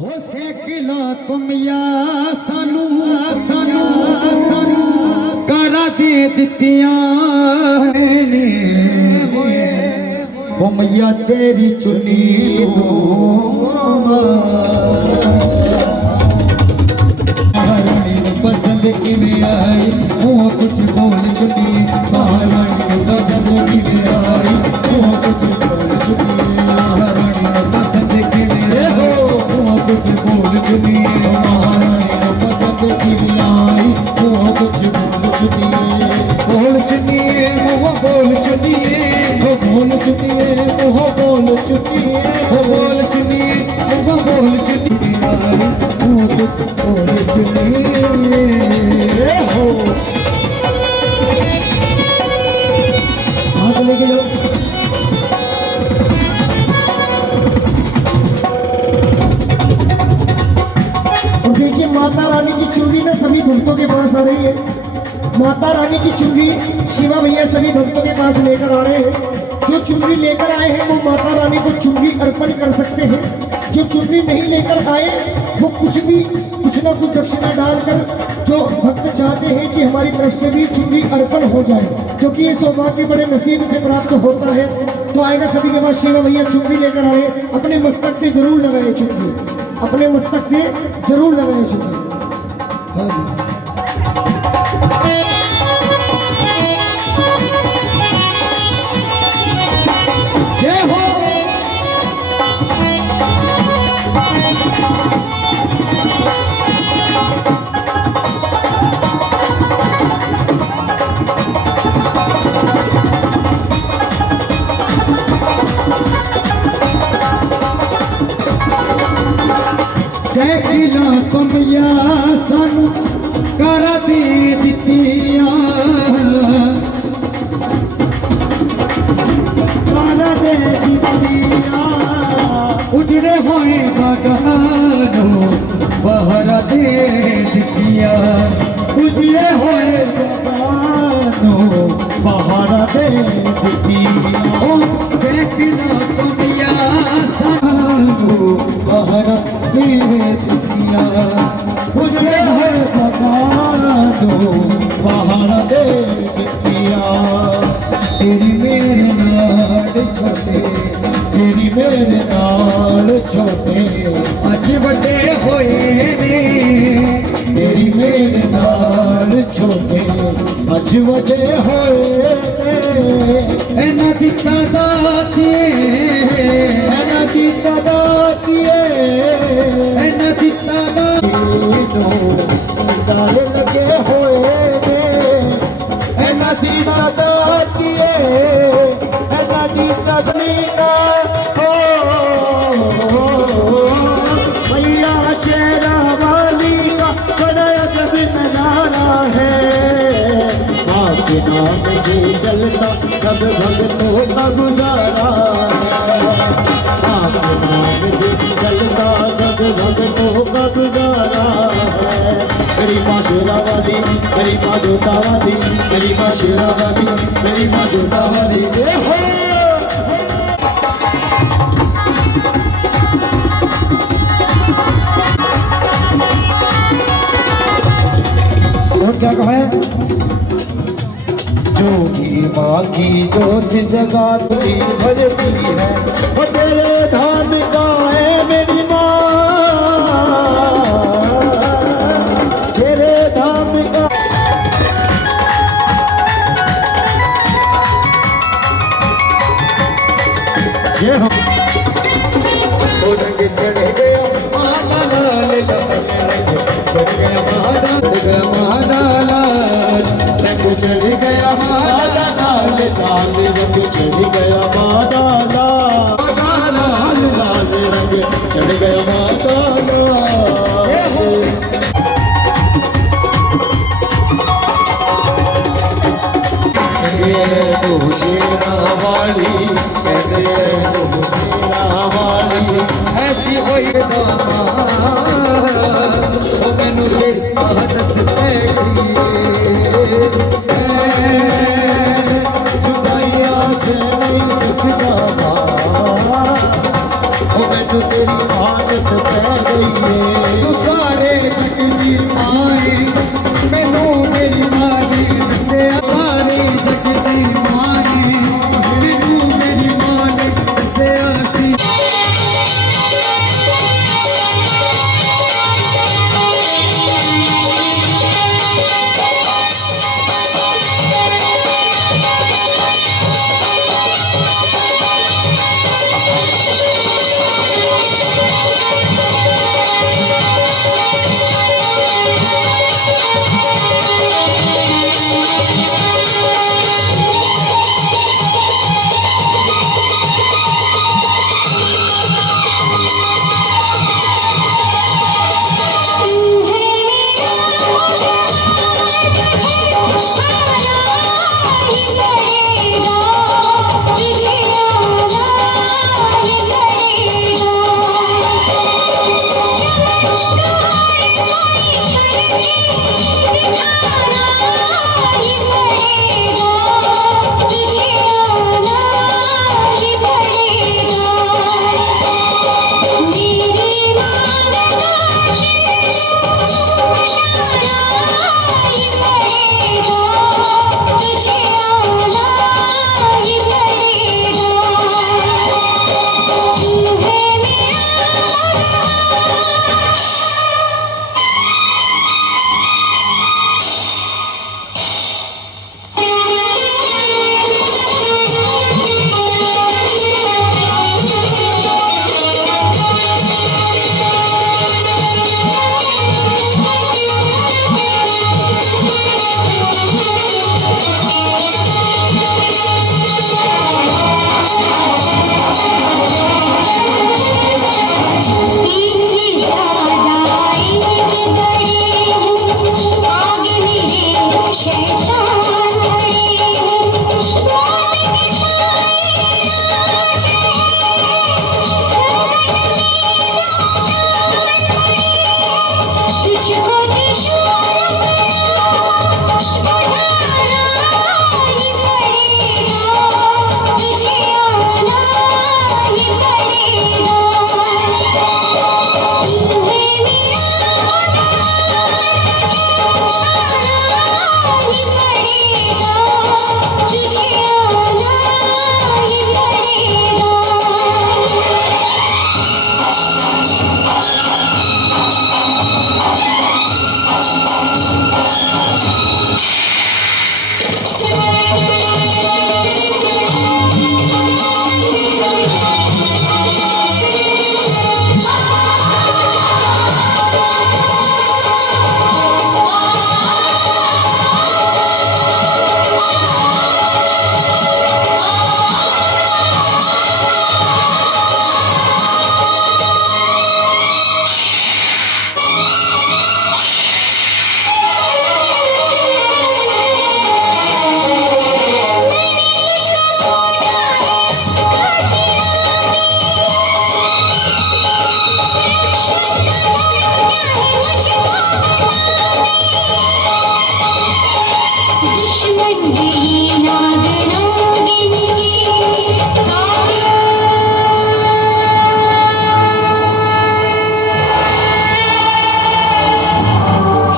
हो सैकिला तुम या सानू सानू सानू करा दे दित्तियां ने हो मैया तेरी चुनी पसंद किवें आई वो कुछ बोल चुकी महारानी पसंद किवें आई वो कुछ बोल चुकी महारानी पसंद किवें हो वो कुछ बोल चुकी महारानी पसंद किवें आई वो कुछ बोल चुकी वो बोल चुकी वो बोल चुकी वो बोल चुकी वो बोल चुकी वो बोल चुकी आई वो कुछ बोल चुकी हो हाथ लेके जाओ। और देखिए माता रानी की चुनरी ना सभी भक्तों के पास आ रही है। माता रानी की चुनरी शिवा भैया सभी भक्तों के पास लेकर आ रहे हैं। जो चुनरी लेकर आए हैं वो माता रानी को चुनरी अर्पण कर सकते हैं। जो चुनरी नहीं लेकर आए वो कुछ ना कुछ दक्षिणा डालकर जो भक्त चाहते हैं कि हमारी तरफ से भी चुनरी अर्पण हो जाए, क्योंकि ये सौभाग्य बड़े नसीब से प्राप्त होता है। तो आएगा सभी के पास शिवा भैया चुनरी लेकर आए, अपने मस्तक से जरूर लगाए चुनरी, अपने मस्तक से जरूर लगाए चुनरी। हाँ जी। जय हो। सैकिला तुम या सानू करा दे दित्तियां करा दे दित्तियां उजड़े होए बगानो बहरा दे दित्तियां उजड़े होए बगानो बहरा दे दित्तियां। ओ सैकिला तुम या सानू बहरा दे दित्तियां उजड़े होए बगानो बहरा दे दित्तियां। तेरी मेरे नाल छोटे तेरी मेरे नाल छोटे अज बड़े होए ने तेरी मेरे नाल छोटे अज वडे होए एना दिता दातिए एना दिता दातिए एना दिता दाल लगे होए एना दिता दातिए एना दिता दीना मैया शेरा वाली का बड़ा अजब नजारा है। आपके नाम से चलता सब भक्तों का गुजारा है। आपके नाम से चलता सब भक्तों का गुजारा है। मेरी माँ शेरा वाली मेरी माँ जोता वाली मेरी माँ शेरा वाली मेरी माँ जोता वाली क्या कहे जोगी माँ की जोत जगाती भरती है वो तेरे धाम का है मेरी माँ तेरे धाम का। ये हम रंग चढ़ गया माला लाल लाल चढ़ गया माला लाल रंग चढ़ गया माला लाल लाल रंग चढ़ गया माता लाल लाल लाल रंग चढ़ गया माता शेरा वाली शेरा वाली ऐसी होई मैनू तेरी आदत पैगी जुदाइया से नहीं सकता मैं तो तेरी आदत पै गई आइए। तू सारे जग दी माए मैनू मेरी मां ने दस्सिया सारे जग दी माए मैनू मेरी मां ने दस्सिया सी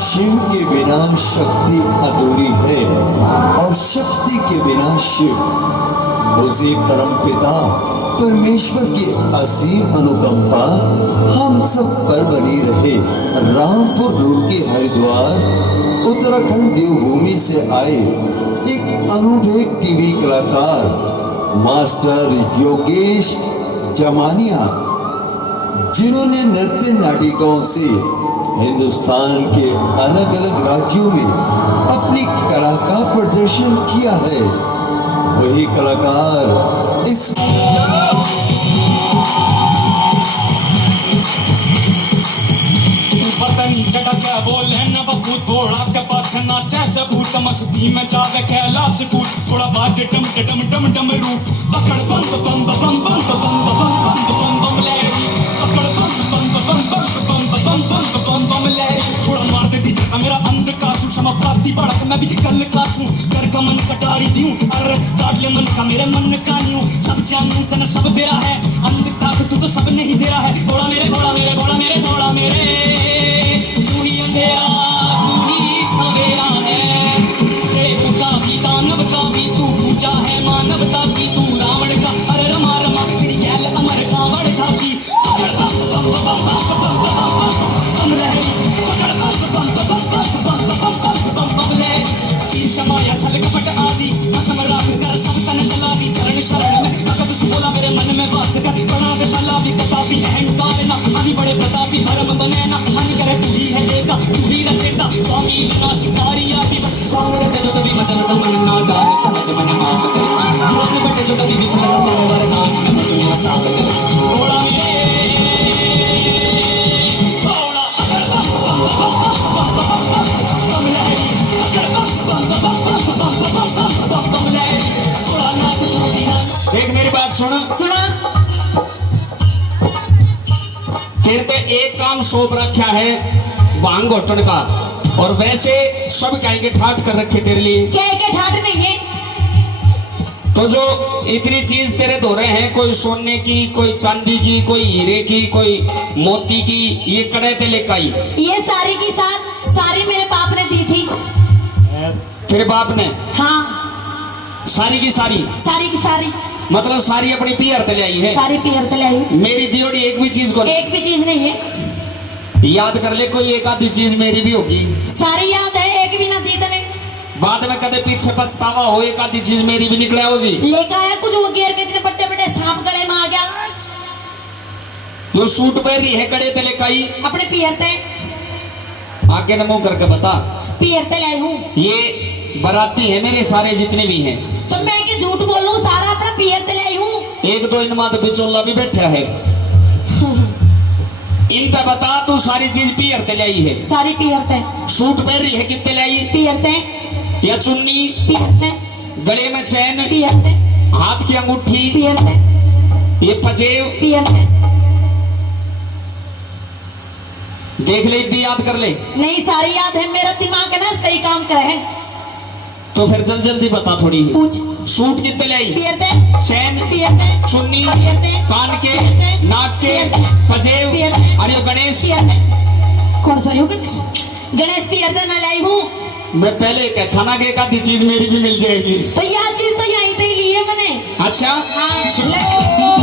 शिव के बिना शक्ति अधूरी है और शक्ति के बिना शिव। उसी परम पिता परमेश्वर की असीम अनुकंपा हम सब पर बनी रहे। रामपुर रोड के हरिद्वार उत्तराखंड देवभूमि से आए एक अनूठे टीवी कलाकार मास्टर योगेश जमानिया, जिन्होंने नृत्य नाटिकाओं से हिंदुस्तान के अलग अलग राज्यों में अपनी कला का प्रदर्शन किया है। वही कलाकार इस पतनी जगह क्या बोले न बबूत घोड़ा के पाछ नाचे सबूत मस्ती में जावे कैलाश कूद थोड़ा बाजे डम डम डम डम रू पकड़ बम बम बम बम बम बम बम बम बम लहरी पकड़ बम बम बम बम बम बम बम बम लहरी थोड़ा मार दे डीजे का मेरा अंधकार क्षमा प्राप्ति बढ़क मैं भी कल क्लास हूँ कर का मन कटारी दूं अरे काट ले मन का मेरे मन का नहीं हूँ सब जानू तना सब बेरा है अंधकार तू तो सब नहीं दे रहा है थोड़ा मेरे भोला मेरे भोला मेरे भोला मेरे तू ही अंधेरा तू ही सवेरा है देव का भी दानव का भी तू पूजा है मानवता की तू रावण का अरे रमा रमा तेरी गैल अमर कांवड़ झाकी समाया छल कपट आदि असम राग कर सब तन चला दी चरण शरण में भगत बोला मेरे मन में वास कर बना दे भला भी कतापी अहंकार ना अभी बड़े प्रतापी धर्म बने ना मन करे तू ही है एका तू ही रचेता स्वामी विनाशकारी आदि स्वांग रच जो तभी मचल मन ना दान समझ मन माफ कर रोज बटे जो तभी विसर पर वर नाच न तू साफ कर घोड़ा मेरे देख मेरी बात सुन सुना कहते एक काम सौंप रखा है भांग घोटन का और वैसे सब कहेंगे ठाट कर रखे तेरे लिए क्या है कि ठाट नहीं है तो जो इतनी चीज तेरे धो रहे हैं कोई सोने की कोई चांदी की कोई हीरे की कोई मोती की ये कड़े ते लेकर आई ये सारी की सारी मेरे बाप ने दी थी तेरे बाप ने हाँ सारी की सारी की सारी मतलब सारी अपनी पियर तले आई है सारी पियर तले आई मेरी दियोड़ी एक भी चीज को एक भी चीज नहीं है याद कर ले कोई एक आधी चीज मेरी भी होगी सारी याद है एक भी ना दी तने बाद में कदे पीछे पछतावा हो एक आधी चीज मेरी भी निकला होगी लेकर आया कुछ वो घेर के इतने बड़े बड़े सांप गले में आ गया जो सूट पहन रही है कड़े तले काई अपने पियर ते आगे नमो करके बता पियर तले आई हूँ ये बराती है मेरे सारे जितने भी हैं तो मैं कि झूठ बोल लूं सारा अपना पियर तले आई हूँ एक दो इनमें तो बिचौला भी बैठा है इनका बता तू सारी चीज पियर तले आई है सारी पियर ते सूट पहन रही है कितने लाई पियर ते या चुन्नी पियर ते गले में चैन पियर ते हाथ की अंगूठी पियर ते ये पजेब पियर ते देख ले भी याद कर ले नहीं सारी याद है मेरा दिमाग है ना सही काम करे है तो फिर जल्दी बता थोड़ी पूछ सूट कितने लाई पियर ते चैन पियर ते चुन्नी पियर ते कान के पियर ते नाक के पियर ते पजेब पियर ते अरे वो गणेश पियर ते कौन सा यो गणेश पियर ते ना लाई हूँ मैं पहले कहता ना कि एक आधी चीज मेरी भी मिल जाएगी तो यार चीज तो यहीं से ही ली है मैंने अच्छा हाँ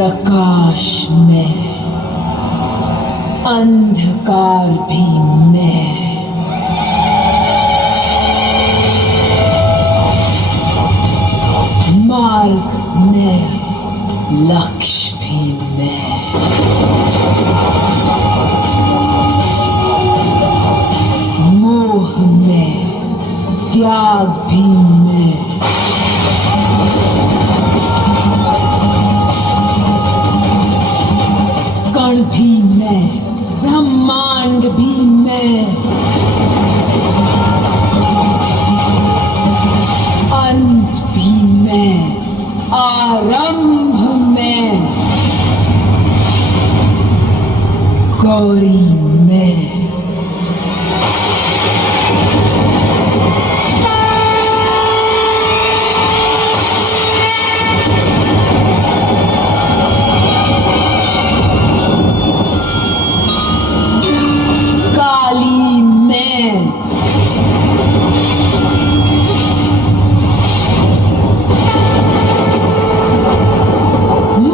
प्रकाश में, अंधकार भी मैं। मार्ग में, लक्ष्य भी मैं। मोह में, त्याग भी मैं। कण भी मैं, ब्रह्मांड भी मैं। अंत भी मैं, आरंभ में। कोई मैं। काली मैं।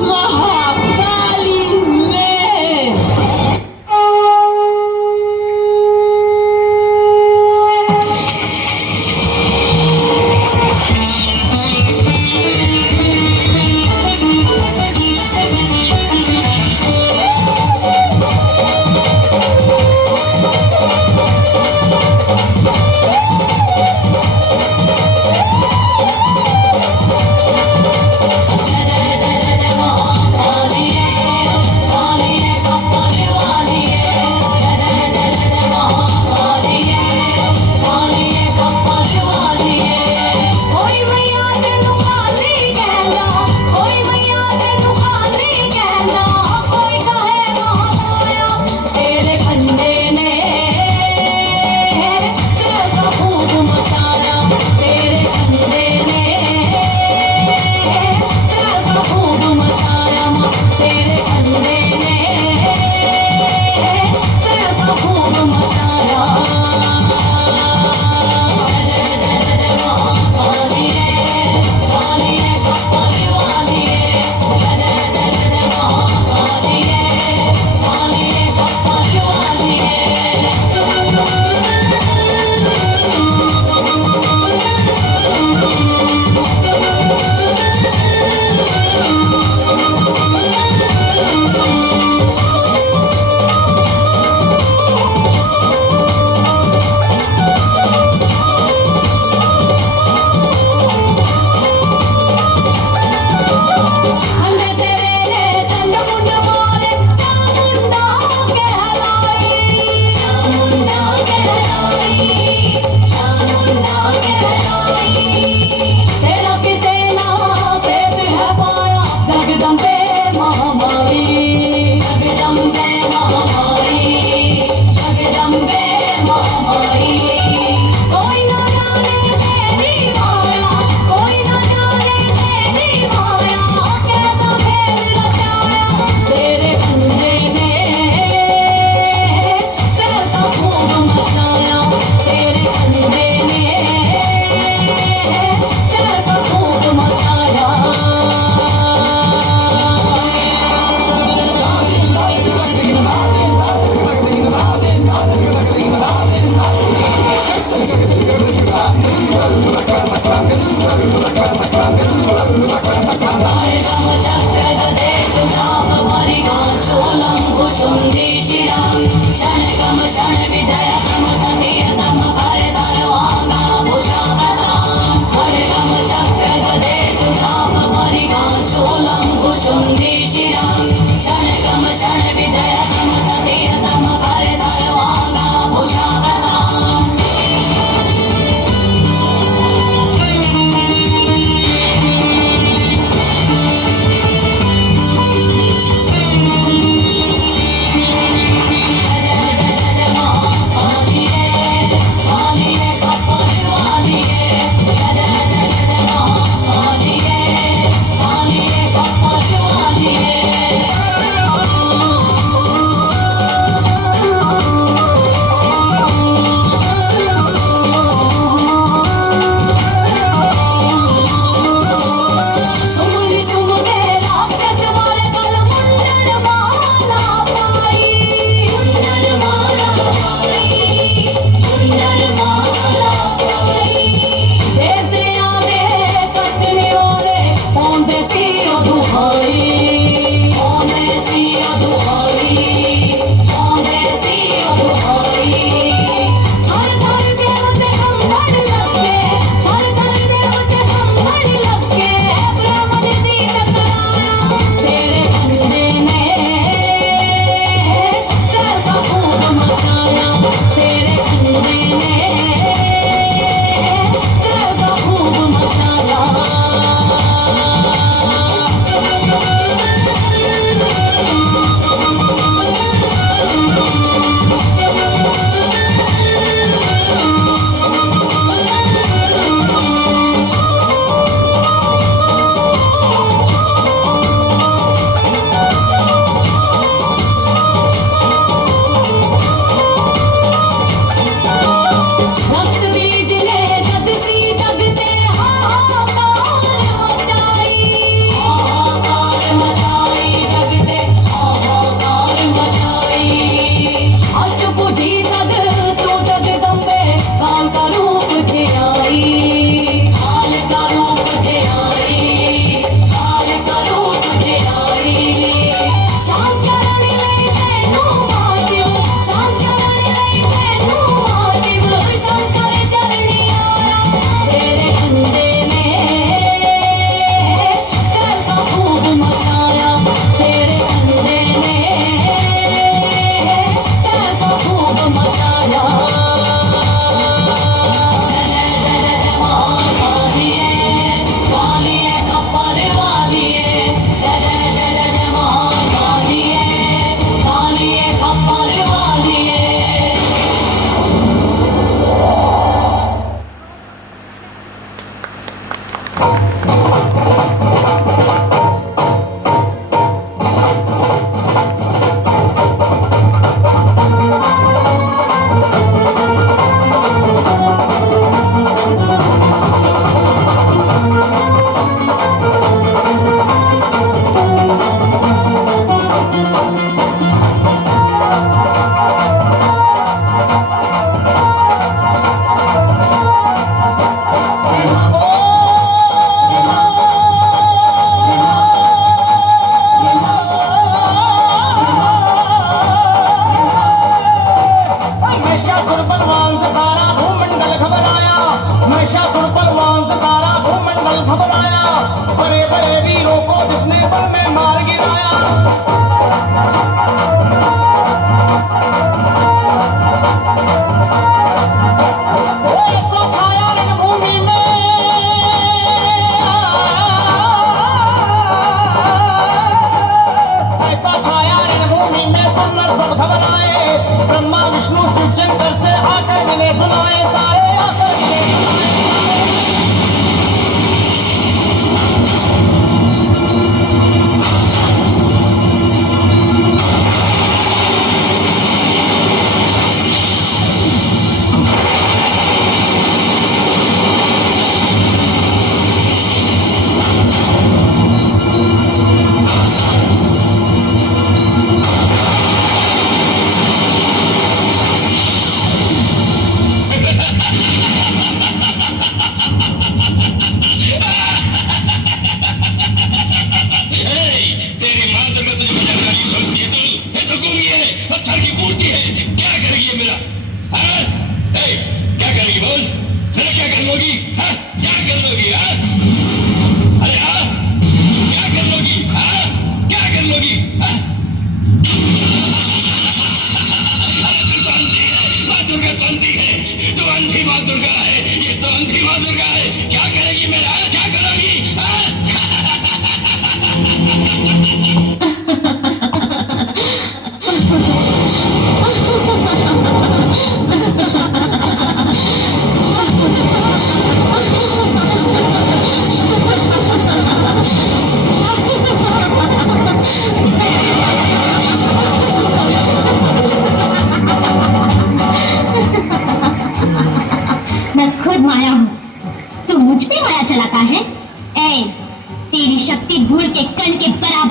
महाकाली मैं।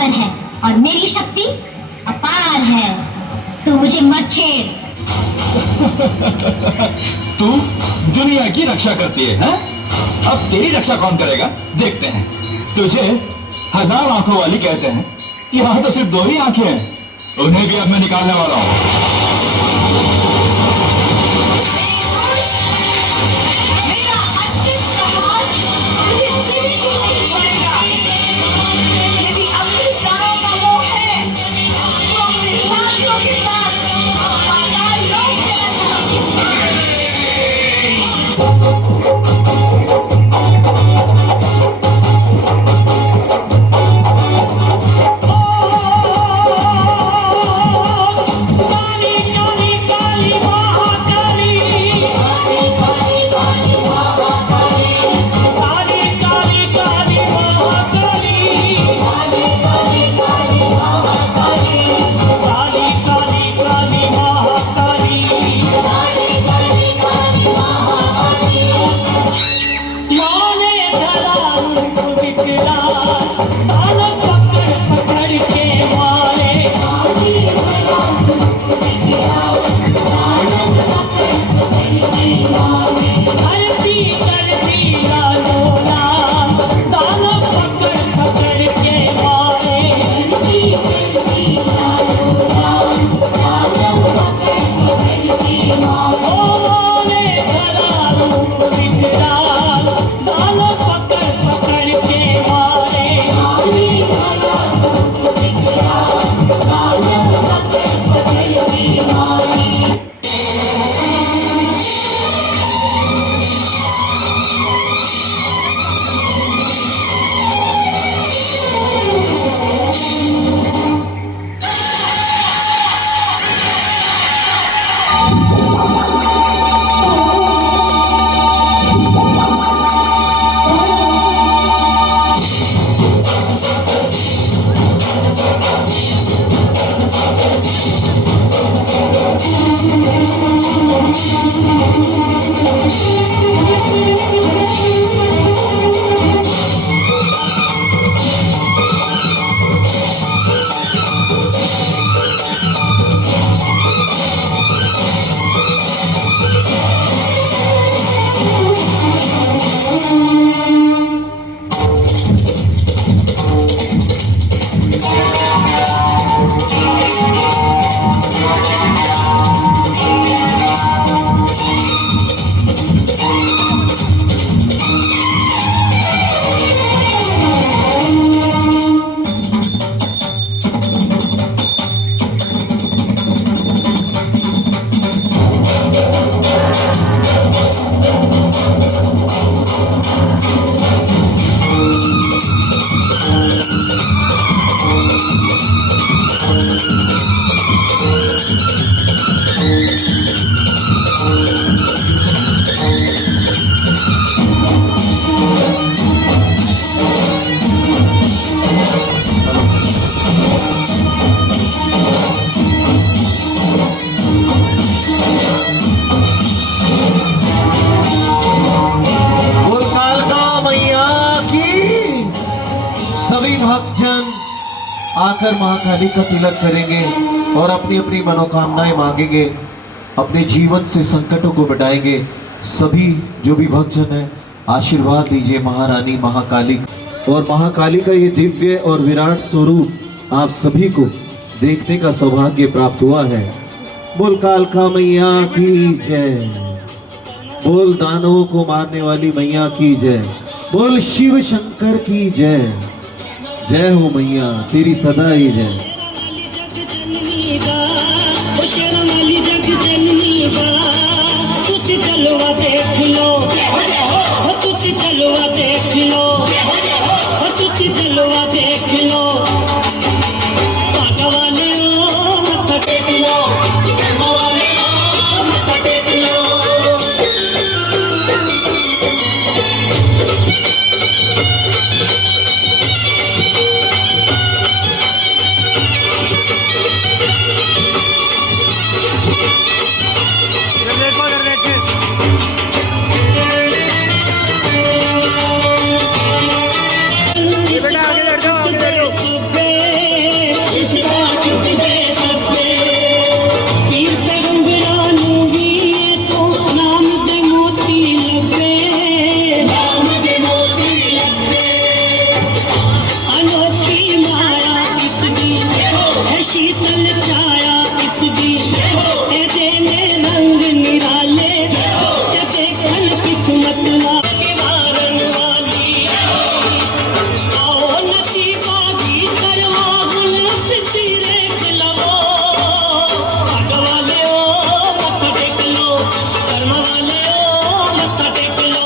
सागर है और मेरी शक्ति अपार है। तू मुझे मत छेड़। तू दुनिया की रक्षा करती है, हैं? अब तेरी रक्षा कौन करेगा देखते हैं। तुझे 1000 आंखों वाली कहते हैं, यहाँ तो सिर्फ 2 ही आंखें हैं, उन्हें भी अब मैं निकालने वाला हूँ। मेरा अंतिम प्रहार मुझे जीवित ही नहीं छोड़ेगा। यदि अपने प्राणों का मोह है तो अपने साथियों के साथ पाताल लोक चला जा। भक्तजन आकर महाकाली का तिलक करेंगे और अपनी अपनी मनोकामनाएं मांगेंगे, अपने जीवन से संकटों को मिटाएंगे। सभी जो भी भक्तजन हैं आशीर्वाद दीजिए महारानी महाकाली, और महाकाली का ये दिव्य और विराट स्वरूप आप सभी को देखने का सौभाग्य प्राप्त हुआ है। बोल कालका मैया की जय, बोल दानवों को मारने वाली मैया की जय, बोल शिव शंकर की जय। जय हो मैया तेरी सदा ही जय। जलवा देख लो, तुझ जलवा देख लो, तुझ जलवा देख लो, भगवाने ओ मत्था टेक लो, भगवाने ओ मत्था टेक लो। देखो शीतल छाया इस बीच ऐसे में रंग निराले जैसे कल किस्मत वारन वाली आओ नसीबा की करवा गुल्स तेरे खिलवो भाग वाले ओ मत्था टेक लो कर्म वाले ओ मत्था टेक लो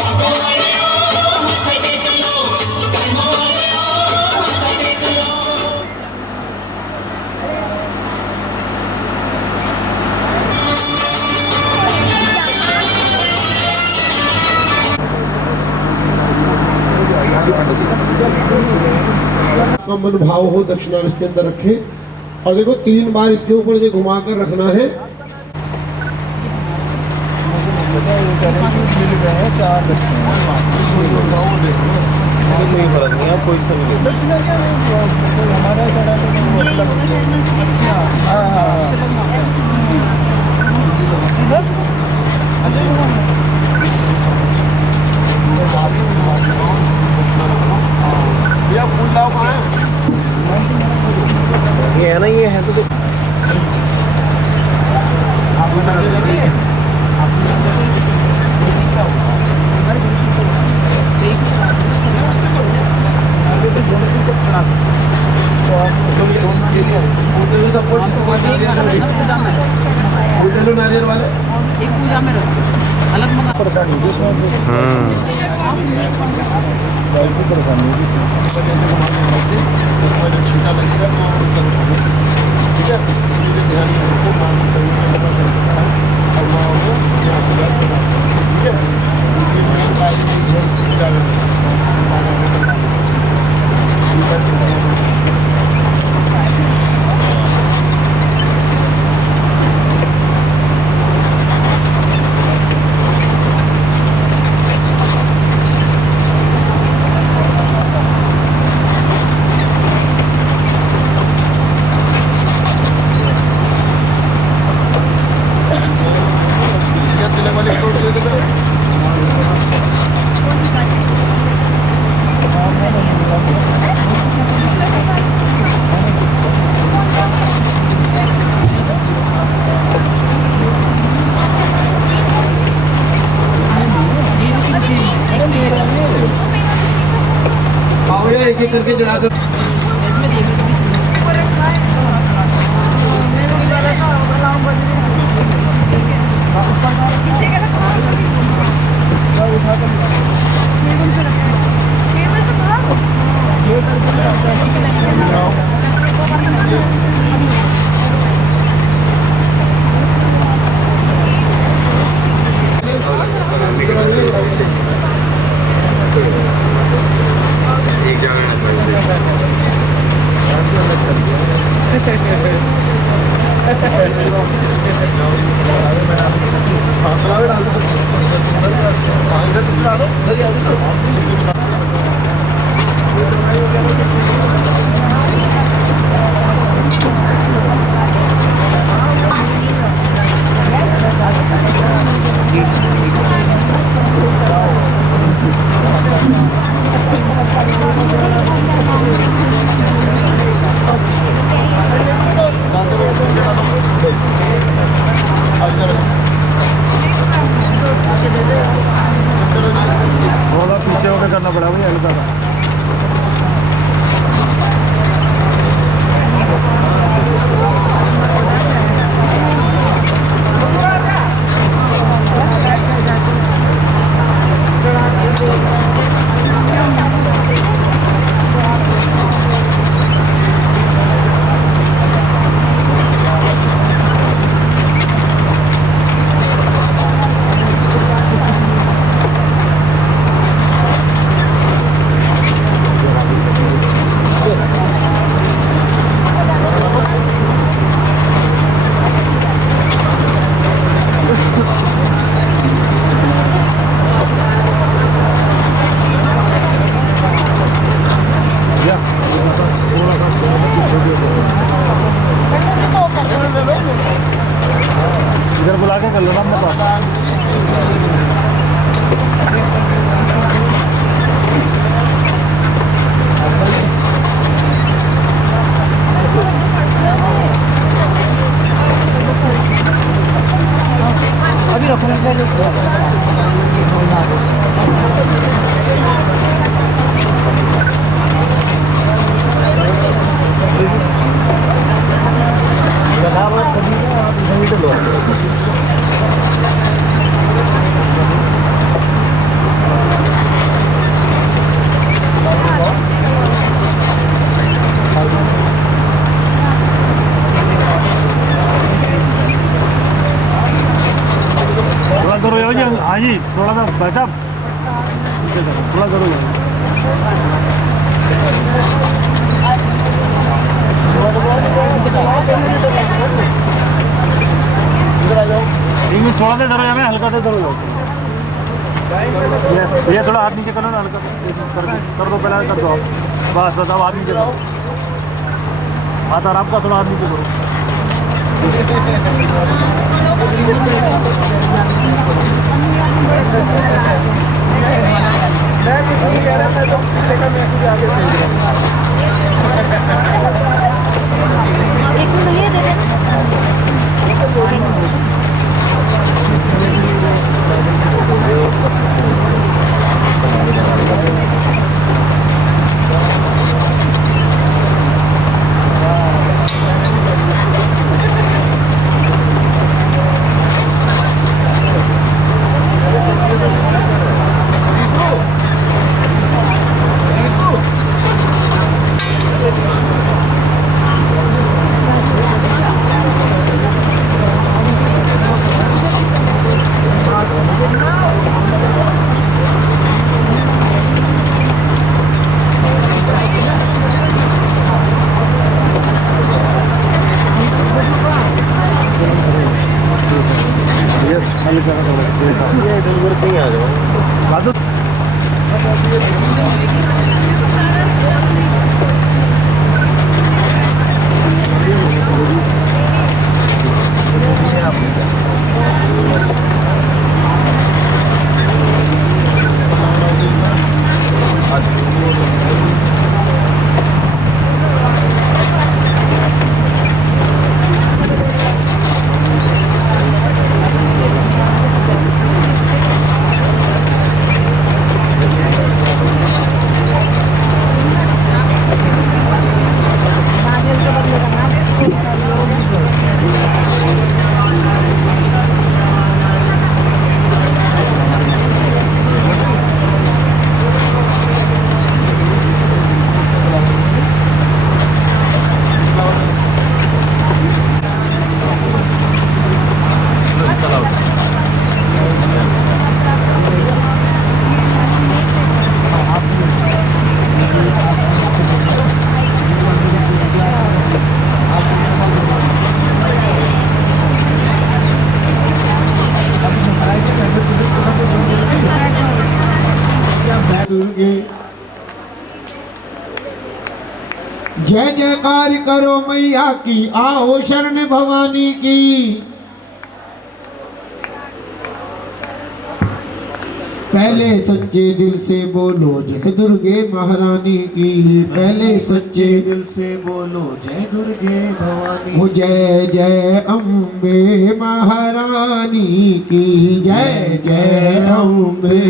भाग वाले ओ मत्था टेक लो कर्म वाले ओ मत्था टेक लो। का मन भाव हो दक्षिणा इसके अंदर रखे और देखो 3 बार इसके ऊपर से घुमा कर रखना है। ये है ना, ये है तो नारियल वाले एक पूजा में अलग मंगा पड़ता एक एक करके चढ़ाकर करना पड़ा मुझे थोड़ा करो यार, हाँ जी, थोड़ा सा भाई साहब, थोड़ा करो। थोड़ा सा धरो जाए, हल्का सा धरो जाओ। ये थोड़ा हाथ नीचे करो ना, हल्का कर दो, पहले कर दो। बस बस, अब हाथ नीचे करो, हाथ आराम का, थोड़ा हाथ नीचे करो। जय जयकार करो मैया की, आओ शरण भवानी की। पहले सच्चे दिल से बोलो जय दुर्गे महारानी की, पहले सच्चे दिल से बोलो जय दुर्गे भवानी। हो जय जय अम्बे महारानी की, जय जय अम्बे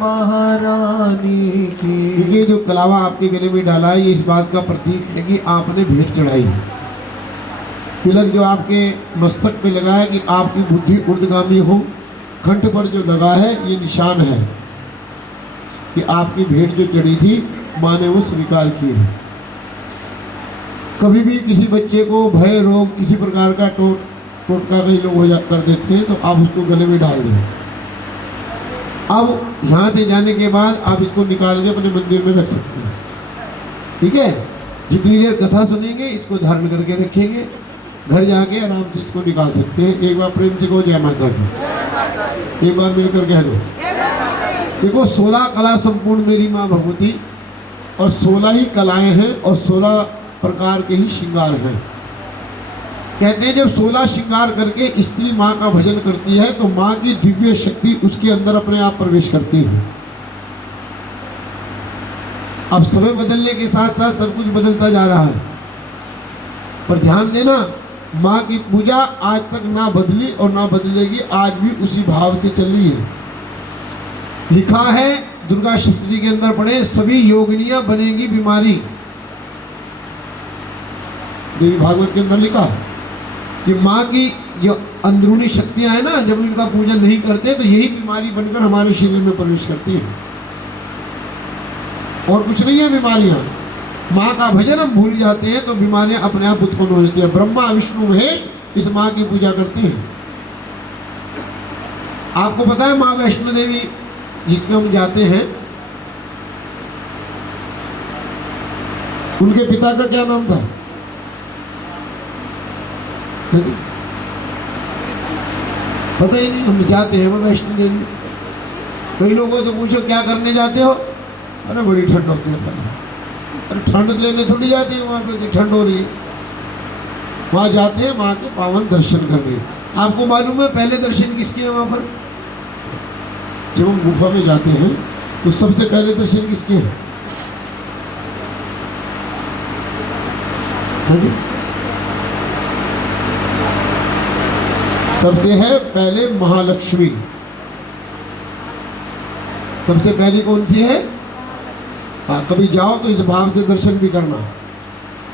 महारानी की। ये जो कलावा आपके गले में डाला है, ये इस बात का प्रतीक है कि आपने भेंट चढ़ाई। तिलक जो आपके मस्तक पे लगा है कि आपकी बुद्धि ऊर्ध्वगामी हो, कंठ पर जो लगा है ये निशान है कि आपकी भेंट जो चढ़ी थी माँ ने वो स्वीकार की है। कभी भी किसी बच्चे को भय रोग किसी प्रकार का टोटका कई लोग हो जा कर देते हैं, तो आप उसको गले में डाल दें। अब यहाँ से जाने के बाद आप इसको निकाल के अपने मंदिर में रख सकते हैं, ठीक है। जितनी देर कथा सुनेंगे इसको धारण करके रखेंगे, घर जाके आराम से इसको निकाल सकते हैं। एक बार प्रेम से कहो जय माता की, एक बार मिलकर कह दो। देखो 16 कला संपूर्ण मेरी माँ भगवती, और 16 ही कलाएं हैं और 16 प्रकार के ही श्रृंगार हैं। कहते हैं जब 16 श्रृंगार करके स्त्री माँ का भजन करती है तो माँ की दिव्य शक्ति उसके अंदर अपने आप प्रवेश करती है। अब समय बदलने के साथ साथ सब कुछ बदलता जा रहा है, पर ध्यान देना माँ की पूजा आज तक ना बदली और ना बदलेगी, आज भी उसी भाव से चल रही है। लिखा है दुर्गा सप्तशती के अंदर पढ़े, सभी योगिनियां बनेगी बीमारी। देवी भागवत के अंदर लिखा कि माँ की जो अंदरूनी शक्तियां हैं ना, जब इनका पूजन नहीं करते तो यही बीमारी बनकर हमारे शरीर में प्रवेश करती है, और कुछ नहीं है बीमारियां। माँ का भजन हम भूल जाते हैं तो बीमारियां अपने आप उत्पन्न हो जाती है। ब्रह्मा विष्णु महेश इस माँ की पूजा करती हैं। आपको पता है माँ वैष्णो देवी जिसमें हम जाते हैं, उनके पिता का क्या नाम था? पता ही नहीं। हम जाते हैं वैष्णो देवी, कई लोगों से पूछो क्या करने जाते हो, अरे बड़ी ठंड होती है। अरे ठंड लेने थोड़ी जाते हैं वहाँ पे कि ठंड हो रही है, वहाँ जाते हैं माँ के पावन दर्शन करने। आपको मालूम है पहले दर्शन किसके हैं वहाँ पर? जब हम गुफा में जाते हैं तो सबसे पहले दर्शन किसके हैं? हाँ जी, सबसे है पहले महालक्ष्मी। सबसे पहली कौन सी है? हाँ, कभी जाओ तो इस भाव से दर्शन भी करना।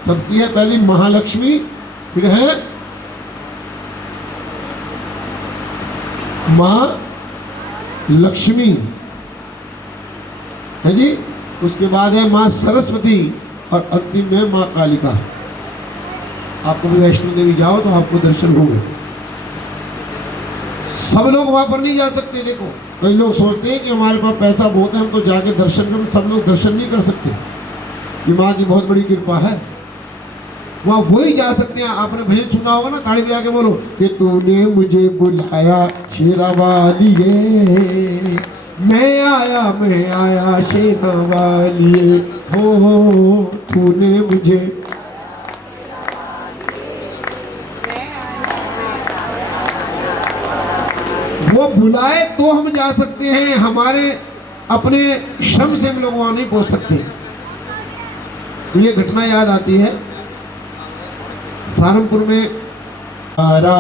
सबसे है पहली महालक्ष्मी, फिर है माँ लक्ष्मी, है जी, उसके बाद है माँ सरस्वती, और अंतिम में माँ कालिका। आप कभी वैष्णो देवी जाओ तो आपको दर्शन होंगे। सब लोग वहां पर नहीं जा सकते। देखो कई लोग सोचते हैं कि हमारे पास पैसा बहुत है, हम तो जाके दर्शन करें। सब लोग दर्शन नहीं कर सकते, ये माँ की बहुत बड़ी कृपा है। वहाँ वही जा सकते हैं। आपने भजन सुना होगा ना, ताड़ी बजा के बोलो कि तूने मुझे बुलाया शेरा वालिए, मैं आया शेरा वालिए, हो तूने मुझे। वो बुलाए तो हम जा सकते हैं, हमारे अपने श्रम से हम लोग वहां नहीं पहुंच सकते। ये घटना याद आती है, सहारनपुर में आरा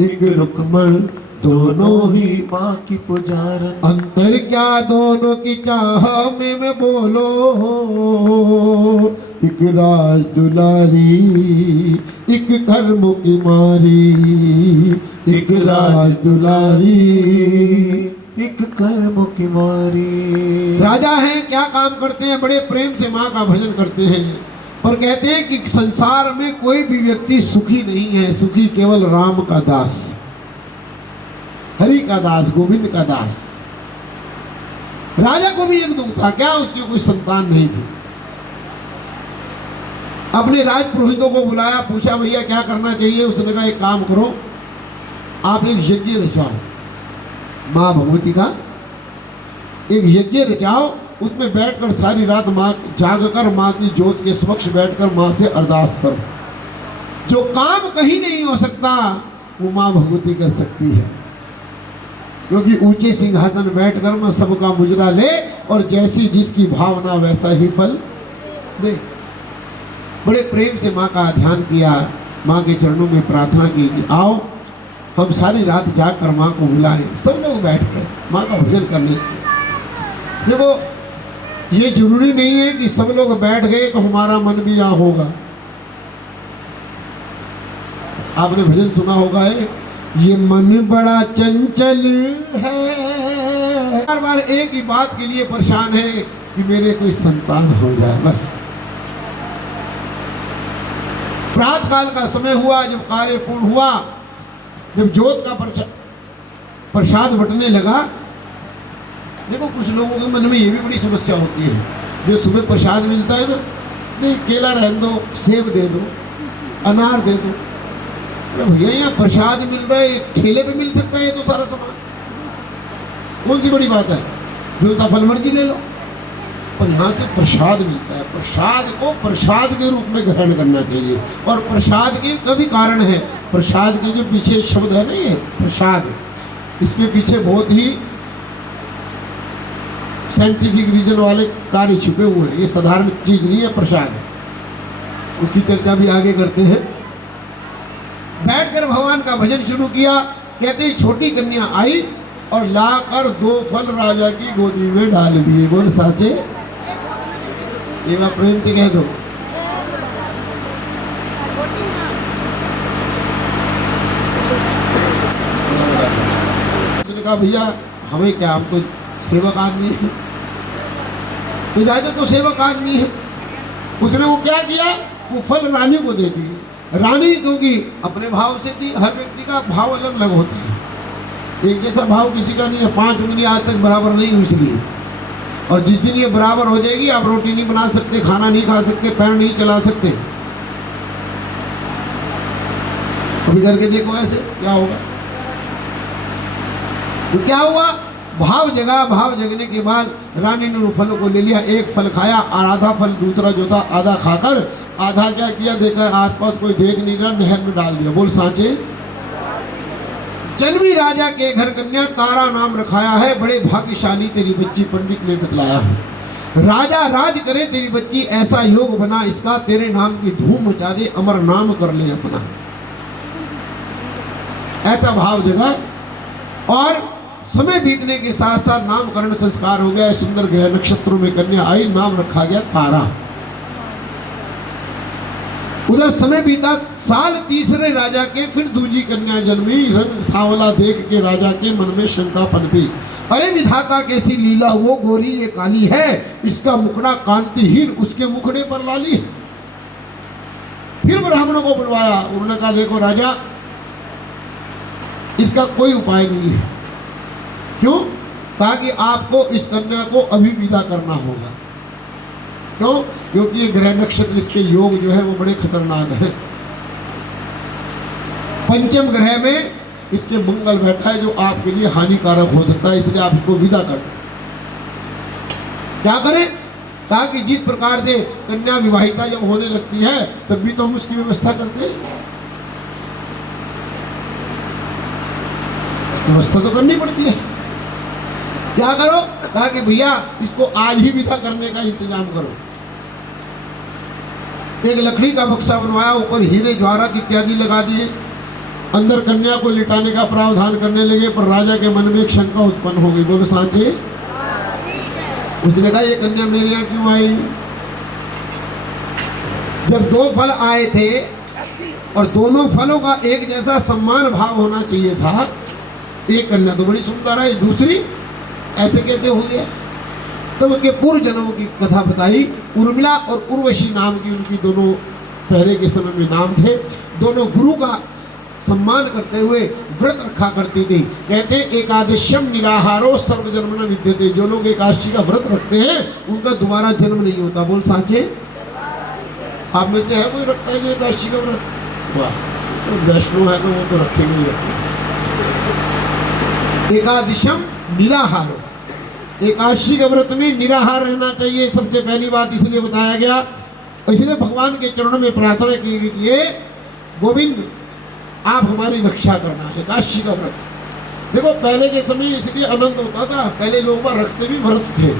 एक रुकमण दोनों ही माँ की पुजार, अंतर क्या दोनों की चाह में बोलो, एक राज दुलारी एक कर्म की मारी, एक राज दुलारी एक कर्म की मारी। राजा हैं, क्या काम करते हैं? बड़े प्रेम से माँ का भजन करते हैं, पर कहते हैं कि संसार में कोई भी व्यक्ति सुखी नहीं है, सुखी केवल राम का दास, हरि का दास, गोविंद का दास। राजा को भी एक दुख था, क्या उसकी कोई संतान नहीं थी। अपने राज पुरोहितों को बुलाया, पूछा भैया क्या करना चाहिए? उसने कहा एक काम करो, आप एक यज्ञ रचाओ, माँ भगवती का एक यज्ञ रचाओ, उसमें बैठकर सारी रात माँ जागकर माँ की ज्योत के समक्ष बैठकर माँ से अरदास करो। जो काम कहीं नहीं हो सकता वो माँ भगवती कर सकती है, क्योंकि ऊंचे सिंहासन बैठकर मैं सबका मुजरा ले, और जैसी जिसकी भावना वैसा ही फल दे। बड़े प्रेम से माँ का ध्यान किया, माँ के चरणों में प्रार्थना की कि आओ हम सारी रात जाकर माँ को बुलाएं। सब लोग बैठ कर माँ का भजन करने। देखो ये जरूरी नहीं है कि सब लोग बैठ गए तो हमारा मन भी यहाँ होगा। आपने भजन सुना होगा है, ये मन बड़ा चंचल है, बार बार एक ही बात के लिए परेशान है कि मेरे कोई संतान हो जाए बस। प्रातः काल का समय हुआ, जब कार्य पूर्ण हुआ, जब ज्योत का प्रसाद बंटने लगा। देखो कुछ लोगों के मन में ये भी बड़ी समस्या होती है, जो सुबह प्रसाद मिलता है ना, नहीं केला रहने दो, सेब दे दो, अनार दे दो। अरे भैया यहाँ प्रसाद मिल रहा है, ठेले पे मिल सकता है ये तो सारा सामान, कौन सी बड़ी बात है? जो सा फल मर्जी ले लो, पर यहाँ से प्रसाद मिलता है। प्रसाद को प्रसाद के रूप में ग्रहण करना चाहिए, और प्रसाद के कभी कारण है। प्रसाद के जो पीछे शब्द है ना, ये प्रसाद, इसके पीछे बहुत ही साइंटिफिक रीजन वाले कार्य छिपे हुए हैं। ये साधारण चीज नहीं है प्रसाद, उसकी चर्चा भी आगे करते हैं। बैठकर भगवान का भजन शुरू किया। कहते ही छोटी कन्या आई और लाकर 2 फल राजा की गोदी में डाल दिए। बोल साचे, ये बात प्रेम से कह दो। कहा भैया हमें क्या, हम तो सेवक आदमी है। तो राजा तो सेवक आदमी है, उसने वो क्या किया, वो फल रानी को दे दिए। रानी क्योंकि अपने भाव से थी, हर व्यक्ति का भाव अलग अलग होता है, एक जैसा भाव किसी का नहीं है। 5 उंगली आज तक बराबर नहीं हुई इसलिए, और जिस दिन ये बराबर हो जाएगी आप रोटी नहीं बना सकते, खाना नहीं खा सकते, पैर नहीं चला सकते। अभी करके देखो ऐसे क्या होगा। तो क्या हुआ, भाव जगा, भाव जगने के बाद रानी ने उन फलों को ले लिया, एक फल खाया और आधा फल दूसरा जो था आधा खाकर आधा क्या किया, देखा आसपास कोई देख नहीं रहा, नहर में डाल दिया। बोल सांचे। जन्मी राजा के घर कन्या तारा नाम रखाया है, बड़े भाग्यशाली तेरी बच्ची पंडित ने बतलाया है। राजा राज करे तेरी बच्ची, ऐसा योग बना इसका, तेरे नाम की धूम मचा दे, अमर नाम कर ले अपना। ऐसा भाव जगा और समय बीतने के साथ साथ नामकरण संस्कार हो गया। सुंदर ग्रह नक्षत्रों में कन्या आई, नाम रखा गया तारा। उधर समय बीता, साल तीसरे राजा के फिर दूजी कन्या जन्मी। रंग सावला देख के राजा के मन में शंका पनपी, अरे विधाता कैसी लीला, वो गोरी ये काली है, इसका मुखड़ा कांतिहीन, उसके मुखड़े पर लाली है। फिर ब्राह्मणों को बुलवाया, उन्होंने कहा देखो राजा इसका कोई उपाय नहीं है। क्यों? कहा कि आपको इस कन्या को अभी विदा करना होगा। क्यों? क्योंकि ये ग्रह नक्षत्र इसके योग जो है वो बड़े खतरनाक है। पंचम ग्रह में इसके मंगल बैठा है जो आपके लिए हानिकारक हो सकता है, इसलिए आप इसको विदा कर दें। क्या करें? कहा कि जिस प्रकार से कन्या विवाहिता जब होने लगती है तब भी तो हम उसकी व्यवस्था करते हैं, व्यवस्था तो करनी पड़ती है। क्या करो? कहा कि भैया इसको आज ही विदा करने का इंतजाम करो। एक लकड़ी का बक्सा बनवाया, ऊपर हीरे जवाहरात इत्यादि लगा दिए, अंदर कन्या को लिटाने का प्रावधान करने लगे। पर राजा के मन में एक शंका उत्पन्न हो गई। बोलो सांचे। उसने कहा ये कन्या मेरे यहाँ क्यों आई? जब 2 फल आए थे और दोनों फलों का एक जैसा सम्मान भाव होना चाहिए था, एक कन्या तो बड़ी सुंदर है, दूसरी ऐसे कैसे हो गया? तब उनके पूर्व जन्मों की कथा बताई। उर्मिला और उर्वशी नाम की उनकी दोनों पहले के समय में नाम थे। दोनों गुरु का सम्मान करते हुए व्रत रखा करती थी। कहते एकादशम निराहारो सर्वजन्म न विद्यते, जो लोग एकादशी का व्रत रखते हैं उनका दोबारा जन्म नहीं होता। बोल सांचे। आप में से है कोई रखता है जो एकादशी का व्रत? वाह, तो वैष्णव है तो वो तो रखेंगे ही रखेंगे। एकादशम निराहारो, एकादशी के व्रत में निराहार रहना चाहिए, सबसे पहली बात इसलिए बताया गया। इसलिए भगवान के चरणों में प्रार्थना की गई कि गोविंद आप हमारी रक्षा करना। एकादशी का व्रत देखो पहले के समय इसलिए अनंत होता था, पहले लोग रखते भी व्रत थे,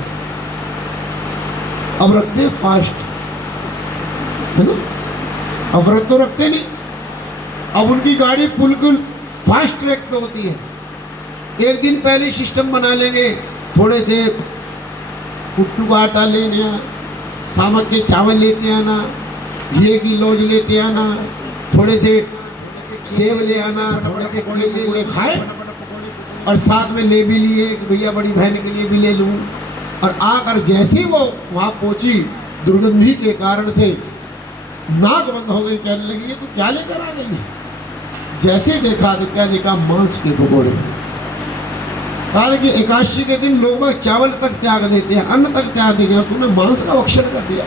अब रखते फास्ट है ना। अब व्रत तो रखते नहीं, अब उनकी गाड़ी बिल्कुल फास्ट ट्रैक पे होती है। एक दिन पहले सिस्टम बना लेंगे, थोड़े से कुट्टू का आटा लेने आना, सामक के चावल लेते आना, घी की लौज लेते आना, थोड़े से सेब ले आना, थोड़े से केले ले खाए और साथ में ले भी लिए कि भैया बड़ी बहन के लिए भी ले लूँ। और आकर जैसे वो वहाँ पहुँची, दुर्गंधी के कारण से नाक बंद हो गई, कहने लगी ये तो क्या लेकर आ गई है? जैसे देखा तो क्या देखा, मांस के पकौड़े। कारण कि एकादशी के दिन लोग चावल तक त्याग देते हैं, अन्न तक त्याग देते हैं, तूने मांस का भक्षण कर दिया,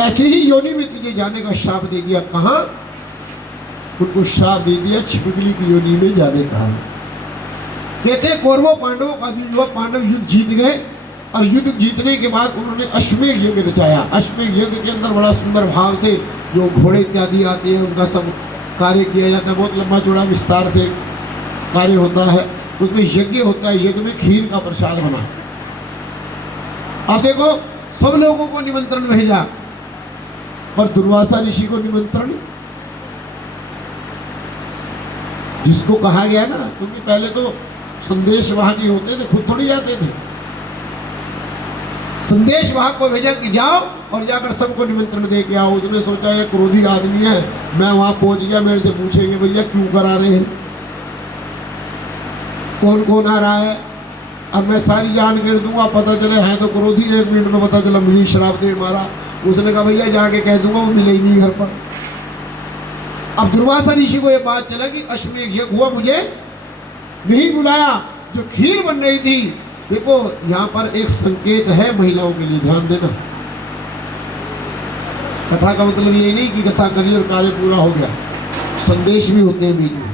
ऐसे ही योनि में तुझे जाने का श्राप दे दिया। कहाँ? उनको श्राप दे दिया छिपकली की योनि में जाने का। कहते कौरवों पांडवों का युवा पांडव युद्ध जीत गए और युद्ध जीतने के बाद उन्होंने अश्वमेध यज्ञ रचाया। अश्वमेध यज्ञ के अंदर बड़ा सुंदर भाव से जो घोड़े इत्यादि आते हैं उनका सब कार्य किया जाता है, बहुत लंबा चौड़ा विस्तार से कार्य होता है। उसमें यज्ञ होता है, यज्ञ में खीर का प्रसाद बना। अब देखो सब लोगों को निमंत्रण भेजा पर दुर्वासा ऋषि को निमंत्रण, जिसको कहा गया ना, क्योंकि पहले तो संदेश वाहक होते थे, खुद थोड़ी जाते थे। संदेश वाहक को भेजा कि जाओ और जाकर सबको निमंत्रण दे के आओ। उसने सोचा ये क्रोधी आदमी है, मैं वहां पहुंच गया, मेरे से पूछेंगे भैया क्यों करा रहे हैं। कौन कौन आ रहा है। अब मैं सारी जानकारी दूंगा, पता चले है तो क्रोधी, 1 मिनट में पता चला मुझे शराब दे मारा। उसने कहा भैया जाके कह दूंगा वो मिले ही नहीं घर पर। अब दुर्वासा ऋषि को ये बात चला कि अश्वमेघ यज्ञ हुआ, मुझे नहीं बुलाया। जो खीर बन रही थी, देखो यहाँ पर एक संकेत है महिलाओं के लिए, ध्यान देना। कथा का मतलब ये नहीं कि कथा करिए और कार्य पूरा हो गया, संदेश भी होते हैं बीच में।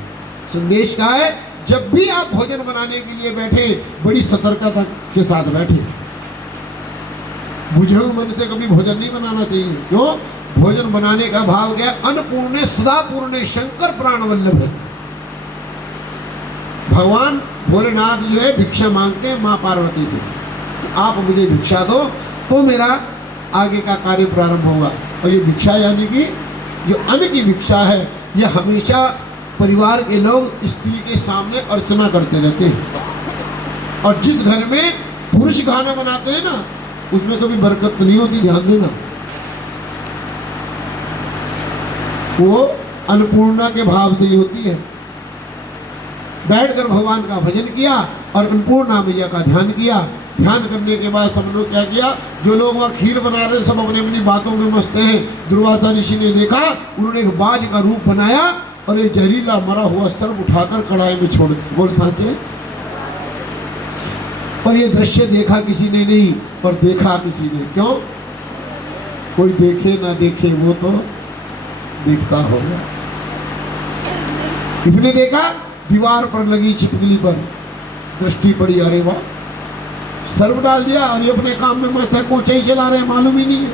संदेश क्या है, जब भी आप भोजन बनाने के लिए बैठे बड़ी सतर्कता के साथ बैठे। बुझे हुए मन से कभी भोजन नहीं बनाना चाहिए। क्यों? भोजन बनाने का भाव क्या है, अन्नपूर्णे सदा पूर्णे शंकर प्राण वल्लभ है। भगवान भोलेनाथ जो है भिक्षा मांगते हैं माँ पार्वती से, आप मुझे भिक्षा दो तो मेरा आगे का कार्य प्रारंभ होगा। और ये भिक्षा यानी कि जो अन्न की भिक्षा है, ये हमेशा परिवार के लोग स्त्री के सामने अर्चना करते रहते हैं। और जिस घर में पुरुष खाना बनाते हैं ना, उसमें कभी बरकत नहीं होती, ध्यान देना। वो अन्नपूर्णा के भाव से ही होती है। बैठकर भगवान का भजन किया और अन्नपूर्णा मैया का ध्यान किया। ध्यान करने के बाद सब लोग क्या किया, जो लोग वहाँ खीर बना रहे सब अपनी अपनी बातों में मस्त हैं। दुर्वासा ऋषि ने देखा, उन्होंने एक बाज का रूप बनाया और ये जहरीला मरा हुआ सर्प उठाकर कढ़ाई में छोड़ दिया। बोल सांचे। और ये दृश्य देखा किसी ने नहीं, और देखा किसी ने। क्यों? कोई देखे ना देखे वो तो देखता होगा। किसने देखा? दीवार पर लगी छिपकली पर दृष्टि पड़ी, अरे वाह, सर्व डाल दिया और ये अपने काम में मस्त है, कोचे ही चला रहे हैं, मालूम ही नहीं है।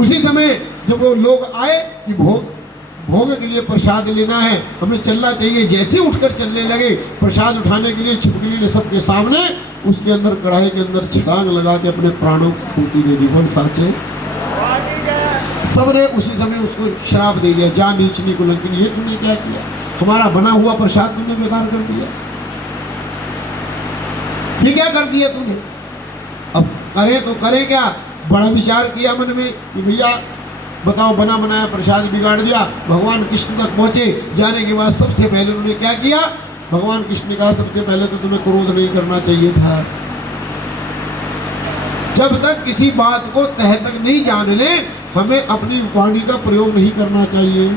उसी समय जब वो लोग आए कि भोग के लिए प्रसाद लेना है, हमें चलना चाहिए, जैसे उठकर चलने लगे प्रसाद उठाने के लिए, छिपकली ने सबके सामने उसके अंदर कढ़ाई के अंदर छलांग लगा के अपने प्राणों को फूटी दे दी। बोल साचे। सबने उसी समय उसको श्राप दे दिया, जा नीचनी कुलंकिनी, ये तुमने क्या किया, हमारा बना हुआ प्रसाद तुमने बेकार कर दिया, ये क्या कर दिया तूने। अब करे तो करे क्या, बड़ा विचार किया मन में कि भैया बताओ, बना बनाया प्रसाद बिगाड़ दिया। भगवान कृष्ण तक पहुंचे, जाने के बाद सबसे पहले उन्होंने क्या किया, भगवान कृष्ण ने कहा सबसे पहले तो तुम्हें क्रोध नहीं करना चाहिए था। जब तक किसी बात को तह तक नहीं जान ले, हमें अपनी वाणी का प्रयोग नहीं करना चाहिए।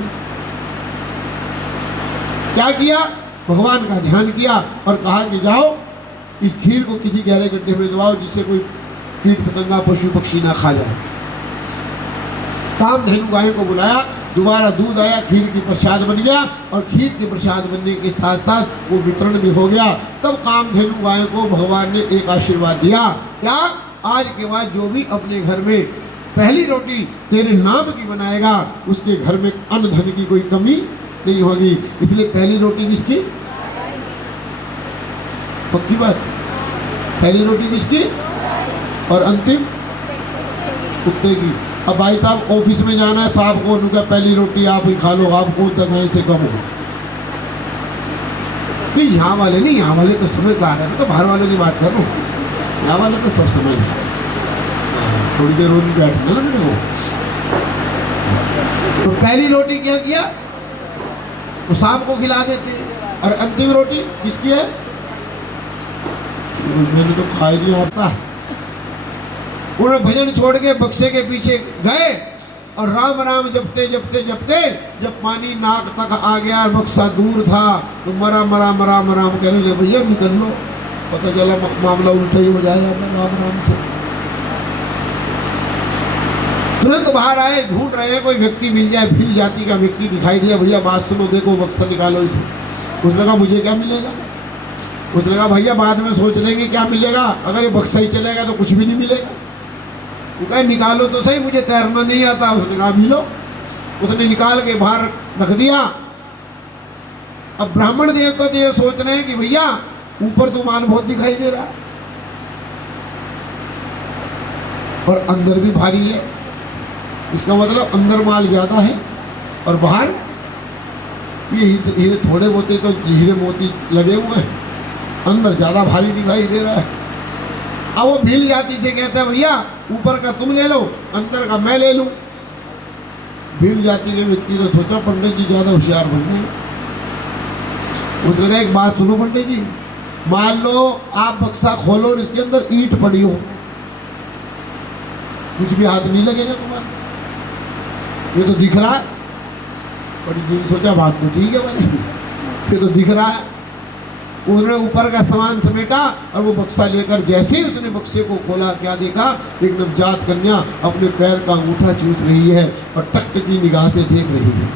क्या किया, भगवान का ध्यान किया और कहा कि जाओ इस खीर को किसी गहरे गड्ढे में दबाओ जिससे कोई कीट पतंगा पशु पक्षी ना खा जाए। कामधेनु गाय को बुलाया, दोबारा दूध आया, खीर की प्रसाद बन गया और खीर के प्रसाद बनने के साथ साथ वो वितरण भी हो गया। तब कामधेनु गाय को भगवान ने एक आशीर्वाद दिया, क्या, आज के बाद जो भी अपने घर में पहली रोटी तेरे नाम की बनाएगा उसके घर में अन्न धन की कोई कमी नहीं होगी। इसलिए पहली रोटी किसकी, पक्की बात, पहली रोटी किसकी और अंतिम कुत्ते की। अब भाई साहब ऑफिस में जाना है, साहब को उनका पहली रोटी आप ही खा लो, आपको तक से कम हो। नहीं यहाँ वाले नहीं, यहाँ वाले तो समझदार है, तो बाहर वालों की बात कर रहा हूँ, यहाँ वाले तो सब समझदार है। थोड़ी देर रोटी बैठना ना मेरे को। तो पहली रोटी क्या किया, तो सांप को खिला देते, और अंतिम रोटी किसकी है, मैंने तो खा ही नहीं आता। उन्होंने भजन छोड़ के बक्से के पीछे गए और राम राम जपते जपते जपते जब पानी नाक तक आ गया, बक्सा दूर था, तो मरा मरा मरा मराम कहने लगे, भैया निकल लो, पता चला मामला उल्टा ही हो जाएगा राम राम से। तुरंत बाहर आए, ढूंढ रहे हैं कोई व्यक्ति मिल जाए, भील जाति का व्यक्ति दिखाई दिया, भैया बात सुनो, देखो बक्सा निकालो इसे। उसने कहा मुझे क्या मिलेगा, उसने कहा भैया बाद में सोच लेंगे क्या मिलेगा, अगर ये बक्सा ही चलेगा तो कुछ भी नहीं मिलेगा। वो कहे निकालो तो सही, मुझे तैरना नहीं आता। उसने कहा मिलो, उसने निकाल के बाहर रख दिया। अब ब्राह्मण देवता तो ये सोच रहे हैं कि भैया ऊपर तो माल बहुत दिखाई दे रहा है और अंदर भी भारी है, इसका मतलब अंदर माल ज्यादा है और बाहर ये हीरे थोड़े मोती, तो हीरे मोती लगे हुए हैं, अंदर ज्यादा भारी दिखाई दे रहा है। अब वो भील जाति से कहता है भैया ऊपर का तुम ले लो, अंदर का मैं ले लूं। भील जाति के व्यक्ति ने सोचा पंडित जी ज्यादा होशियार बन गए, उसने कहा एक बात सुनो पंडित जी, मान लो आप बक्सा खोलो और इसके अंदर ईंट पड़ी हो, कुछ भी हाथ नहीं लगेगा तुम्हारा, ये तो दिख रहा है। पंडित जी ने सोचा बात तो ठीक है भाई, ये तो दिख रहा है। उन्होंने ऊपर का सामान समेटा और वो बक्सा लेकर जैसे ही उसने बक्से को खोला, क्या देखा, एक नवजात कन्या अपने पैर का अंगूठा चूस रही है और टकटकी निगाह से देख रही है।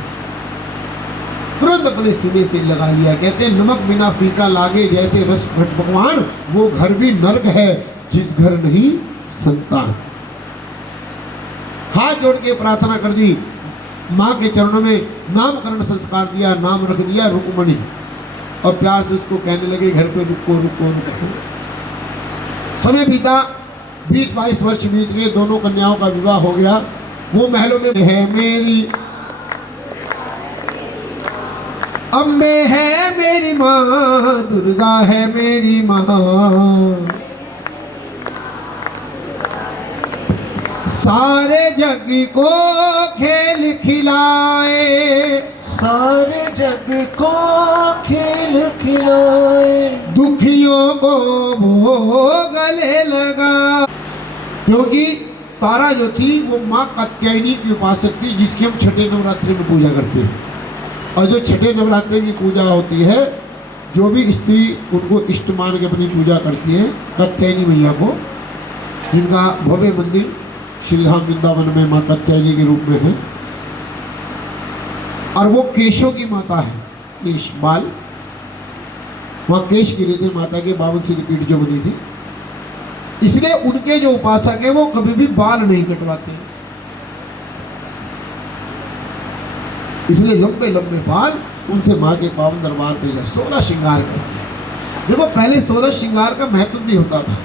तुरंत अपने सीने से लगा लिया। कहते हैं नमक बिना फीका लागे जैसे रस भट पकवान, वो घर भी नर्क है जिस घर नहीं संतान। हाथ जोड़ के प्रार्थना कर दी, माँ के चरणों में नामकरण संस्कार दिया, नाम रख दिया रुक्मणी, और प्यार से उसको कहने लगे घर पे रुको रुको रुको। समय बीता, 20-22 वर्ष बीत गए, दोनों कन्याओं का विवाह हो गया। वो महलों में है मेरी अम्बे है मेरी माँ, दुर्गा है मेरी माँ, सारे जग को खेल खिलाए, सारे जग को खेल खिलाए, दुखियों को वो गले लगा। क्योंकि तारा जो थी वो माँ कात्यायनी की उपासक थी, जिसकी हम छठे नवरात्रि में पूजा करते हैं। और जो छठे नवरात्रि की पूजा होती है, जो भी स्त्री उनको इष्ट मान के अपनी पूजा करती है, कात्यायनी मैया को, जिनका भव्य मंदिर श्रीधाम वृंदावन में माँ कात्यायनी के रूप में है। और वो केशों की माता है, केश बाल, वहाँ केश गिरे थे माता के, 52 सिद्धपीठ जो बनी थी, इसलिए उनके जो उपासक है वो कभी भी बाल नहीं कटवाते, इसलिए लंबे लंबे बाल उनसे माँ के पावन दरबार पे 16 श्रृंगार करते हैं। देखो पहले 16 श्रृंगार का महत्व भी होता था,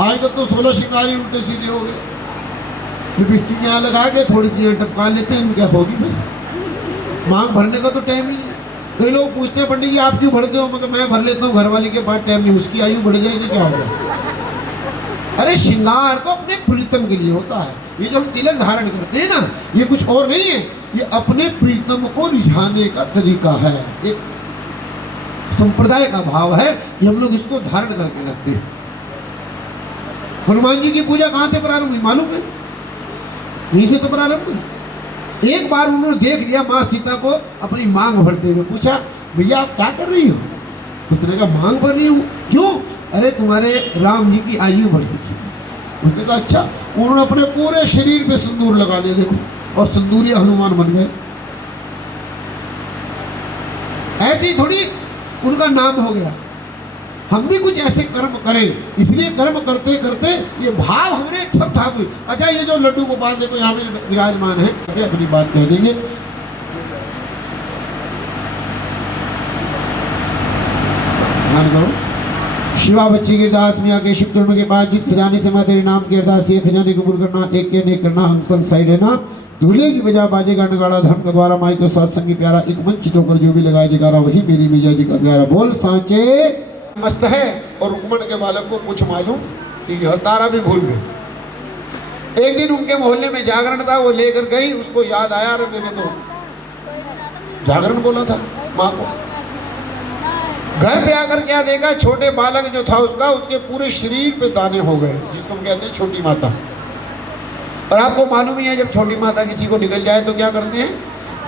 आज तो 16 श्रृंगार ही उल्टे सीधे हो गए। लिपस्टिक यहाँ लगा के थोड़ी सी टपका लेते हैं, क्या होगी बस, मांग भरने का तो टाइम ही नहीं है। कई लोग पूछते हैं पंडित जी आप क्यों भरते हो, मगर मैं भर लेता हूँ, घरवाली के पास टाइम नहीं, उसकी आयु बढ़ जाएगी क्या होगा। अरे श्रृंगार तो अपने प्रीतम के लिए होता है, ये जो हम तिलक धारण करते हैं ना, ये कुछ और नहीं है, ये अपने प्रीतम को रिझाने का तरीका है, एक संप्रदाय का भाव है कि हम लोग इसको धारण करके रखते हैं। हनुमान जी की पूजा कहाँ से प्रारंभ हुई मालूम है, यहीं से तो प्रारंभ हुई। एक बार उन्होंने देख लिया माँ सीता को अपनी मांग भरते हुए, पूछा भैया आप क्या कर रही हो, उसने कहा मांग भर रही हूँ। क्यों, अरे तुम्हारे राम जी की आयु बढ़ चुकी है। उसने कहा अच्छा। उन्होंने अपने पूरे शरीर पे सिंदूर लगा लिया, देखो, और सिंदूरिया हनुमान बन गए। ऐसी थोड़ी उनका नाम हो गया। हम भी कुछ ऐसे कर्म करें, इसलिए कर्म करते करते ये भाव हमने ठप ठाप हुई। अच्छा ये जो लड्डू गोपाल देखो यहाँ पे विराजमान है, अपनी बात कह देंगे। ध्यान करो, शिवा बच्ची के अरदास में आके शिव चरणों के पास, जिस खजाने से मैं तेरे नाम की अरदास, ये खजाने कबूल करना, एक के नेक करना, हंसन साइड है ना, दूल्हे की बजा बाजेगा नगाड़ा, धर्म का द्वारा माई को सत्संगी प्यारा, एक वंचित होकर जो भी लगाए जगारा, वही मेरी मैया जी का प्यारा। बोल सांचे मस्त है। और रुक्मण के बालक को कुछ मालूम ठीक है, तारा भी भूल गए। एक दिन उनके मोहल्ले में जागरण था, वो लेकर गई, उसको याद आया अरे मैंने तो जागरण बोला था माँ को। घर पे आकर क्या देखा, छोटे बालक जो था उसका, उसके पूरे शरीर पे दाने हो गए, जिसको हम कहते हैं छोटी माता। और आपको मालूम ही है जब छोटी माता किसी को निकल जाए तो क्या करते हैं,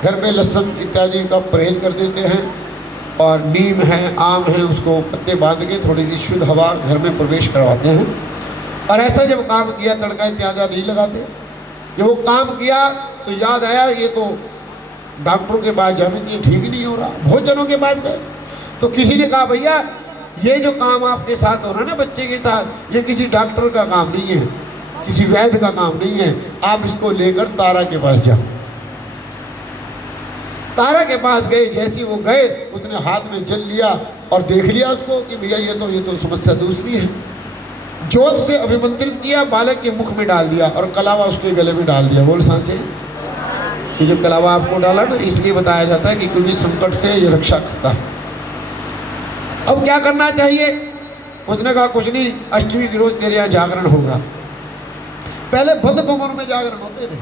घर पे लहसुन इत्यादि का परहेज कर देते हैं, और नीम है, आम है, उसको पत्ते बांध के थोड़ी सी शुद्ध हवा घर में प्रवेश करवाते हैं। और ऐसा जब काम किया, तड़का इत्यादि नहीं लगाते। जब वो काम किया तो याद आया ये तो डॉक्टरों के पास जाने के ठीक नहीं हो रहा, बहुत जनों के पास गए तो किसी ने कहा भैया ये जो काम आपके साथ हो रहा है ना बच्चे के साथ, ये किसी डॉक्टर का काम नहीं है, किसी वैद्य का काम नहीं है, आप इसको लेकर तारा के पास जाओ। तारा के पास गए, जैसे वो गए उसने हाथ में जल लिया और देख लिया उसको कि भैया ये तो समस्या दूसरी है। जोत से अभिमंत्रित किया, बालक के मुख में डाल दिया और कलावा उसके गले में डाल दिया। बोल सांचे, ये जो कलावा आपको डाला ना, इसलिए बताया जाता है कि कोई भी संकट से ये रक्षा करता है। अब क्या करना चाहिए, उसने कहा कुछ नहीं, अष्टमी के रोज तेरे यहाँ जागरण होगा। पहले बंद कमरों में जागरण होते थे,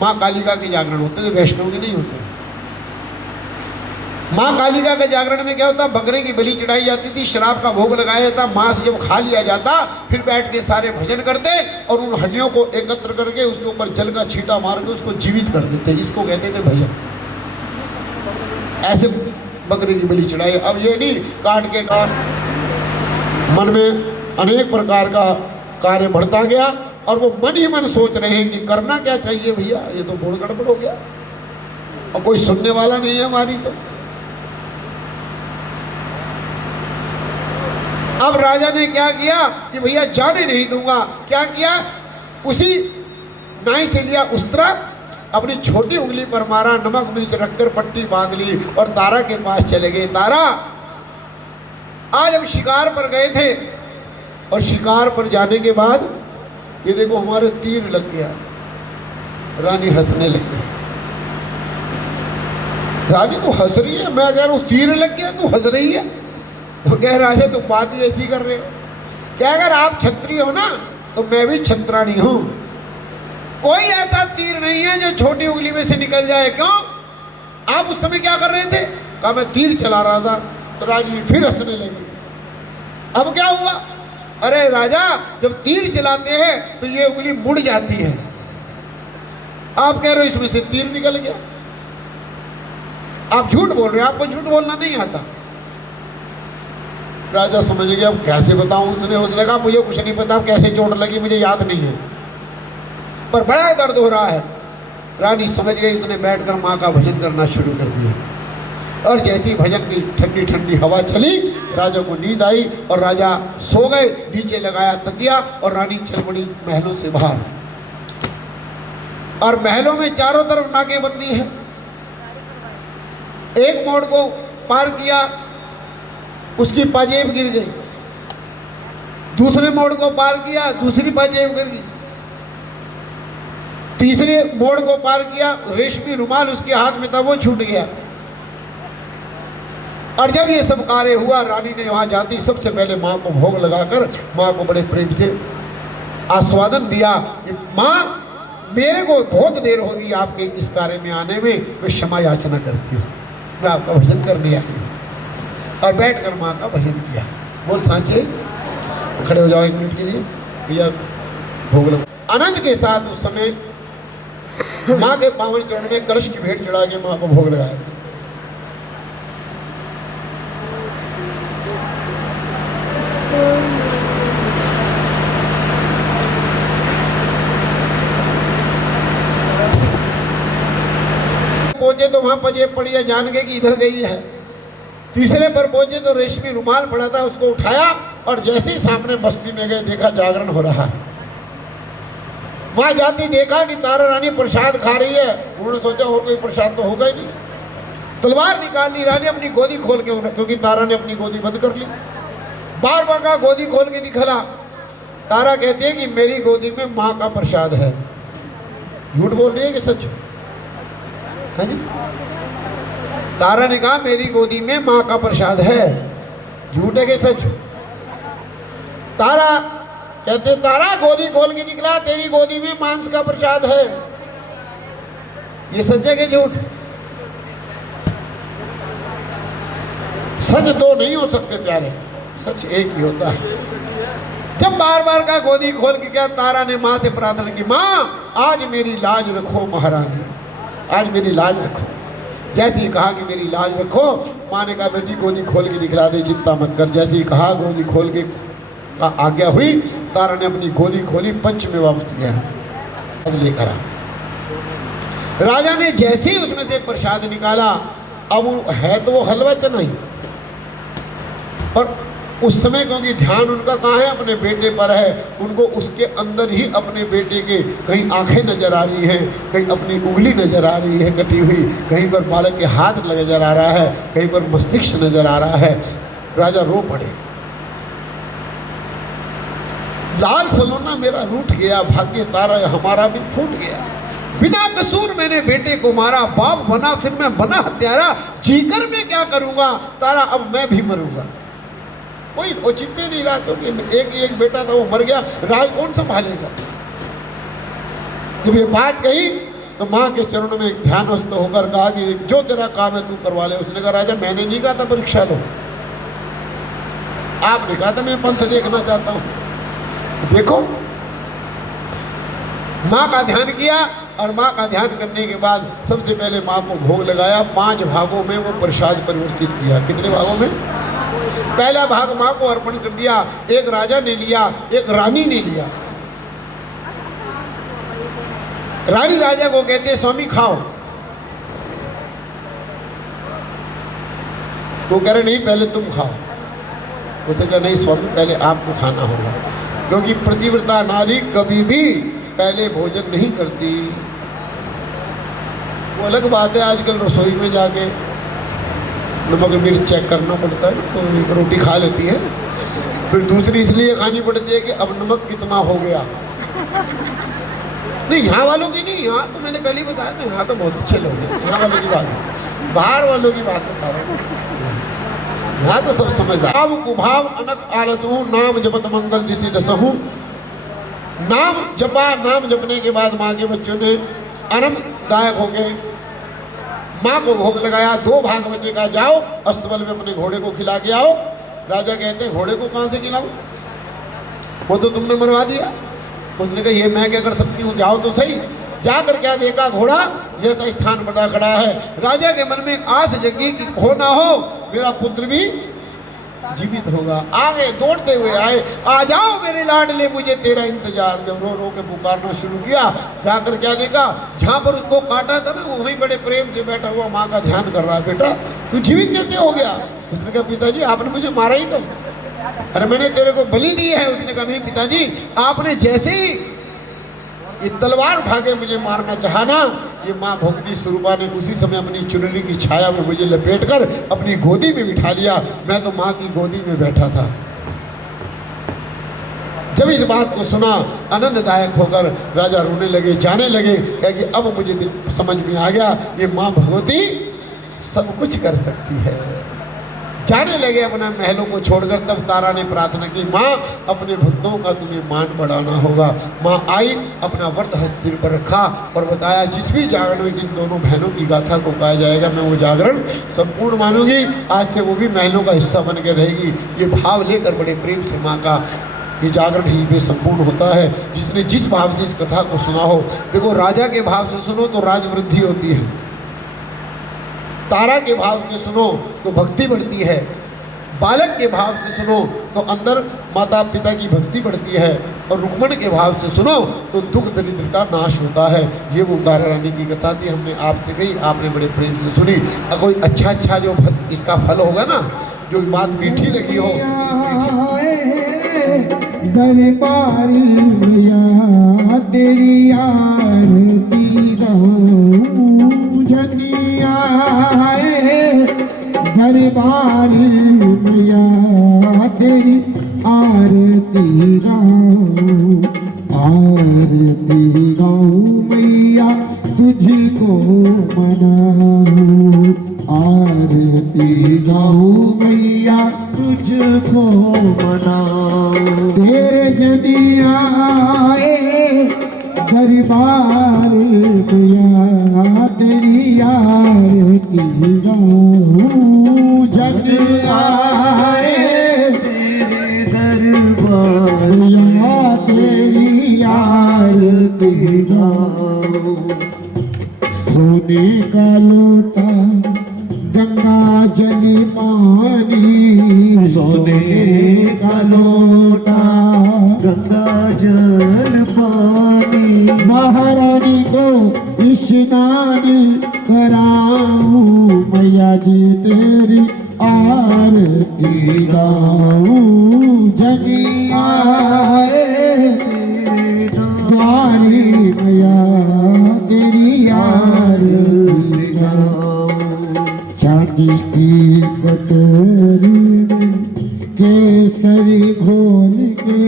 माँ कालिका के जागरण होते थे, वैष्णव के नहीं होते। माँ कालिका के जागरण में क्या होता, बकरे की बलि चढ़ाई जाती थी, शराब का भोग लगाया जाता, मांस जब खा लिया जाता फिर बैठ के सारे भजन करते और उन हड्डियों को एकत्र करके उसके ऊपर जल का छींटा मार के उसको जीवित कर देते, इसको कहते थे भजन। ऐसे बकरे की बलि चढ़ाई। अब ये नहीं काट के मन में अनेक प्रकार का कार्य बढ़ता गया और वो मन ही मन सोच रहे हैं कि करना क्या चाहिए भैया, ये तो बहुत गड़बड़ हो गया और कोई सुनने वाला नहीं है हमारी। तो अब राजा ने क्या किया कि भैया जाने नहीं दूंगा। क्या किया, उसी नाई से लिया उस्तरा, अपनी छोटी उंगली पर मारा, नमक मिर्च रखकर पट्टी बांध ली और तारा के पास चले गए। तारा, आज हम शिकार पर गए थे और शिकार पर जाने के बाद ये देखो हमारे तीर लग गया। रानी हंसने लगी। रानी तो हंस रही है, मैं कह रहा हूँ तीर लग गया, तू हंस रही है। वो कह रहा है तो बात ही ऐसी कर रहे हो क्या, अगर आप क्षत्रिय हो ना तो मैं भी क्षत्राणी हूं। कोई ऐसा तीर नहीं है जो छोटी उंगली में से निकल जाए। क्यों, आप उस समय क्या कर रहे थे? कहा मैं तीर चला रहा था। तो रानी फिर हंसने लगी। अब क्या हुआ? अरे राजा, जब तीर चलाते हैं तो ये उंगली मुड़ जाती है। आप कह रहे हो इसमें से तीर निकल गया। आप झूठ बोल रहे हो, आपको झूठ बोलना नहीं आता। राजा समझ गया, अब कैसे बताऊं। उसने कहा मुझे कुछ नहीं पता, अब कैसे चोट लगी मुझे याद नहीं है, पर बड़ा दर्द हो रहा है। रानी समझ गई, उसने बैठकर माँ का भजन करना शुरू कर दिया और जैसी भजन की ठंडी ठंडी हवा चली, राजा को नींद आई और राजा सो गए। नीचे लगाया तकिया और रानी चल पड़ी महलों से बाहर। और महलों में चारों तरफ नाकेबंदी है। एक मोड़ को पार किया, उसकी पाजेब गिर गई। दूसरे मोड़ को पार किया, दूसरी पाजेब गिर गई। तीसरे मोड़ को पार किया, रेशमी रुमाल उसके हाथ में था वो छूट गया। और जब ये सब कार्य हुआ, रानी ने वहां जाती सबसे पहले माँ को भोग लगाकर माँ को बड़े प्रेम से आस्वादन दिया कि माँ, मेरे को बहुत देर होगी आपके इस कार्य में आने में, मैं क्षमा याचना करती हूँ, मैं आपका भजन करने आई हूँ। और बैठकर माँ का भजन किया। बोल सांचे, खड़े हो जाओ एक मिनट के लिए भैया, भोग लगा। आनंद के साथ उस समय माँ के पावन चरण में कलश की भेंट चढ़ा के माँ को भोग लगाया। पहुंचे तो वहां पजेब पड़ी है, जान गए कि इधर गई है। तीसरे पर पहुंचे तो रेशमी रुमाल पड़ा था, उसको उठाया और जैसे ही सामने बस्ती में गए देखा जागरण हो रहा है। वहां जाती देखा कि तारा रानी प्रसाद खा रही है। उन्होंने सोचा और कोई प्रसाद तो होगा ही नहीं। तलवार निकाल ली रानी अपनी गोदी खोल के, क्योंकि तारा ने अपनी गोदी बंद कर ली। बार बार का गोदी खोल के दिखला। तारा कहती है कि मेरी गोदी में माँ का प्रसाद है। झूठ बोल रही है कि सच? है जी? तारा ने कहा मेरी गोदी में माँ का प्रसाद है। झूठ है कि सच? तारा कहते, तारा गोदी खोल के निकला, तेरी गोदी में मांस का प्रसाद है। ये सच है कि झूठ? सच दो नहीं हो सकते प्यारे, सच एक ही होता है। जब बार बार का गोदी खोल के क्या, तारा ने माँ से प्रार्थना की, माँ आज मेरी लाज रखो महारानी, आज मेरी लाज रखो। जैसे ही कहा कि मेरी लाज रखो, माँ ने कहा बेटी गोदी खोल के दिखला दे, चिंता मत कर। जैसे ही कहा गोदी खोल के आज्ञा हुई, तारा ने अपनी गोदी खोली, पंच में वापस गया लेकर आ। राजा ने जैसे ही उसमें से प्रसाद निकाला, अब वो है तो वो हलवा चना ही, पर उस समय क्योंकि ध्यान उनका कहाँ है, अपने बेटे पर है, उनको उसके अंदर ही अपने बेटे के कहीं आंखें नजर आ रही हैं, कहीं अपनी उंगली नजर आ रही है कटी हुई, कहीं पर बालक के हाथ नजर आ रहा है, कहीं पर मस्तिष्क नजर आ रहा है। राजा रो पड़े, लाल सलोना मेरा रूठ गया, भाग्य तारा हमारा भी फूट गया। बिना कसूर मैंने बेटे को मारा, बाप बना फिर मैं बना हत्यारा, जीकर मैं क्या करूंगा तारा, अब मैं भी मरूंगा। कोई औचित्य नहीं रहा, क्योंकि एक बेटा था वो मर गया, राज कौन संभालेगा। जब ये बात कही तो माँ के चरणों में ध्यानस्थ होकर कहा कि जो तेरा काम है तू करवा ले। उसने कहा राजा मैंने नहीं कहा था परीक्षा लो, आपने कहा था मैं पंथ देखना चाहता हूँ। देखो माँ का ध्यान किया और माँ का ध्यान करने के बाद सबसे पहले माँ को भोग लगाया। 5 भागों में वो प्रसाद परिवर्तित किया। कितने भागों में? पहला भाग माँ को अर्पण कर दिया। एक राजा ने लिया, एक रानी ने लिया। रानी राजा को कहते स्वामी खाओ, वो कह रहे नहीं पहले तुम खाओ। उसने कहा नहीं स्वामी पहले आपको खाना होगा, क्योंकि प्रतिव्रता नारी कभी भी पहले भोजन नहीं करती। वो अलग बात है, आजकल रसोई में जाके नमक मिर्च चेक करना पड़ता है, तो एक रोटी खा लेती है, फिर दूसरी इसलिए खानी पड़ती है कि अब नमक कितना हो गया। नहीं यहाँ वालों की नहीं, यहाँ तो मैंने पहले ही बताया था, यहाँ तो बहुत अच्छे लोग हैं। यहाँ वालों की बात है, बाहर वालों की बात बता रहा हूँ। यहाँ तो सब समझदार। अब कुभाव अनक आलसू नाम जपत मंगल दिशि दसहू। नाम जपा, नाम जपने के बाद माँ के बच्चों ने आनंददायक हो गए। माँ को भोग लगाया। 2 भाग बचे का जाओ अस्तबल में अपने घोड़े को खिला के आओ। राजा कहते हैं घोड़े को कहाँ से खिलाऊं, वो तो तुमने मरवा दिया। उसने कहा ये मैं क्या कर सकती हूँ, जाओ तो सही। जाकर क्या देखा, घोड़ा जैसा स्थान बना खड़ा है। राजा के मन में आस जगी कि हो ना हो मेरा पुत्र भी जीवित होगा। आगे दौड़ते हुए आए, आ जाओ मेरे लाडले मुझे तेरा इंतजार। जब रो रो के पुकारना शुरू किया, जाकर क्या देखा, जहाँ पर उसको काटा था ना, वो वहीं बड़े प्रेम से बैठा हुआ माँ का ध्यान कर रहा है। बेटा तू जीवित कैसे हो गया? उसने कहा पिताजी आपने मुझे मारा ही कब? अरे मैंने तेरे को बलि दी है। उसने कहा नहीं पिताजी, आपने जैसे ही ये तलवार उठा के मुझे मारना चाहा ना, ये माँ भगवती स्वरूपा ने उसी समय अपनी चुनरी की छाया में मुझे लपेटकर अपनी गोदी में बिठा लिया। मैं तो माँ की गोदी में बैठा था। जब इस बात को सुना, आनंददायक होकर राजा रोने लगे, जाने लगे। क्या कि अब मुझे समझ में आ गया, ये माँ भगवती सब कुछ कर सकती है। जाने लगे अपना महलों को छोड़कर। तब तारा ने प्रार्थना की, माँ अपने भक्तों का तुम्हें मान बढ़ाना होगा। माँ आई, अपना व्रत हस्त सिर पर रखा और बताया जिस भी जागरण में जिन दोनों बहनों की गाथा को कहा जाएगा, मैं वो जागरण संपूर्ण मानूंगी। आज से वो भी महलों का हिस्सा बन के रहेगी। ये भाव लेकर बड़े प्रेम से माँ का ये जागरण ही पे संपूर्ण होता है। जिसने जिस भाव से इस कथा को सुना हो, देखो राजा के भाव से सुनो तो राजवृद्धि होती है, तारा के भाव से सुनो तो भक्ति बढ़ती है, बालक के भाव से सुनो तो अंदर माता पिता की भक्ति बढ़ती है, और रुक्मण के भाव से सुनो तो दुख दरिद्र का नाश होता है। ये वो तारा रानी की कथा थी, हमने आपसे कही, आपने बड़े प्रेम से सुनी। और कोई अच्छा जो इसका फल होगा ना, जो बात मीठी लगी हो, दरबारी मैया तेरी आरती गाऊं, जनिया दरबारी मैया तेरी आरती गाऊं, आरती गाऊं मैया तुझको मनाऊं, आरती गाऊं मैया तुझको मनाऊं। तेरे जनिया दरबार मैया तेरी आरती गाऊं, जग आए तेरे दरबार मैया तेरी आरती गाऊं। सोने का लोटा गंगा जल पानी, सोने का लोटा गंगा जल पानी, महारानी को स्नान कराऊं, मैया जी तेरी आरती गाऊं, जगी आए द्वारी मैया तेरी आरती गाऊं। चांदी की कटोरी में केसरी घोल के,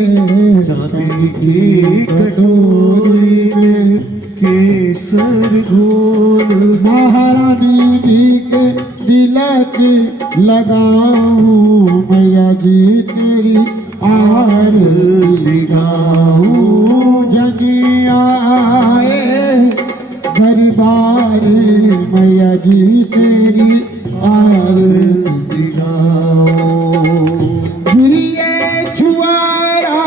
चांदी की कटोरी में केसर घोल, महारानी जी के तिलक लगाऊं, मैया जी तेरी आरती गाऊं, जगी आए जी तेरी आरती गाऊं। गिरिए छुआरा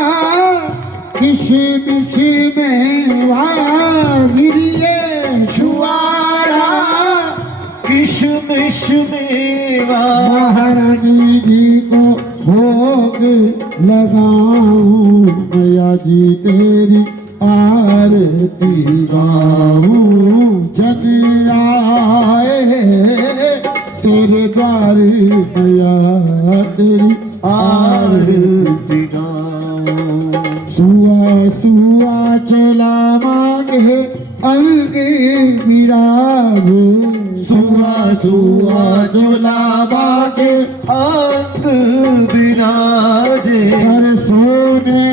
किशमिश मेवा, गिरिए छुआरा किशमिश मेवा, महारानी जी को भोग लगाऊं, मैया जी तेरी आरती गाऊं। जग आए तेरे द्वार मैया तेरी आरती गाऊं। सुआ सुआ चला मांगे अलगे विराज, सुआ सुआ चला मांगे अंग विराजे। हर सोने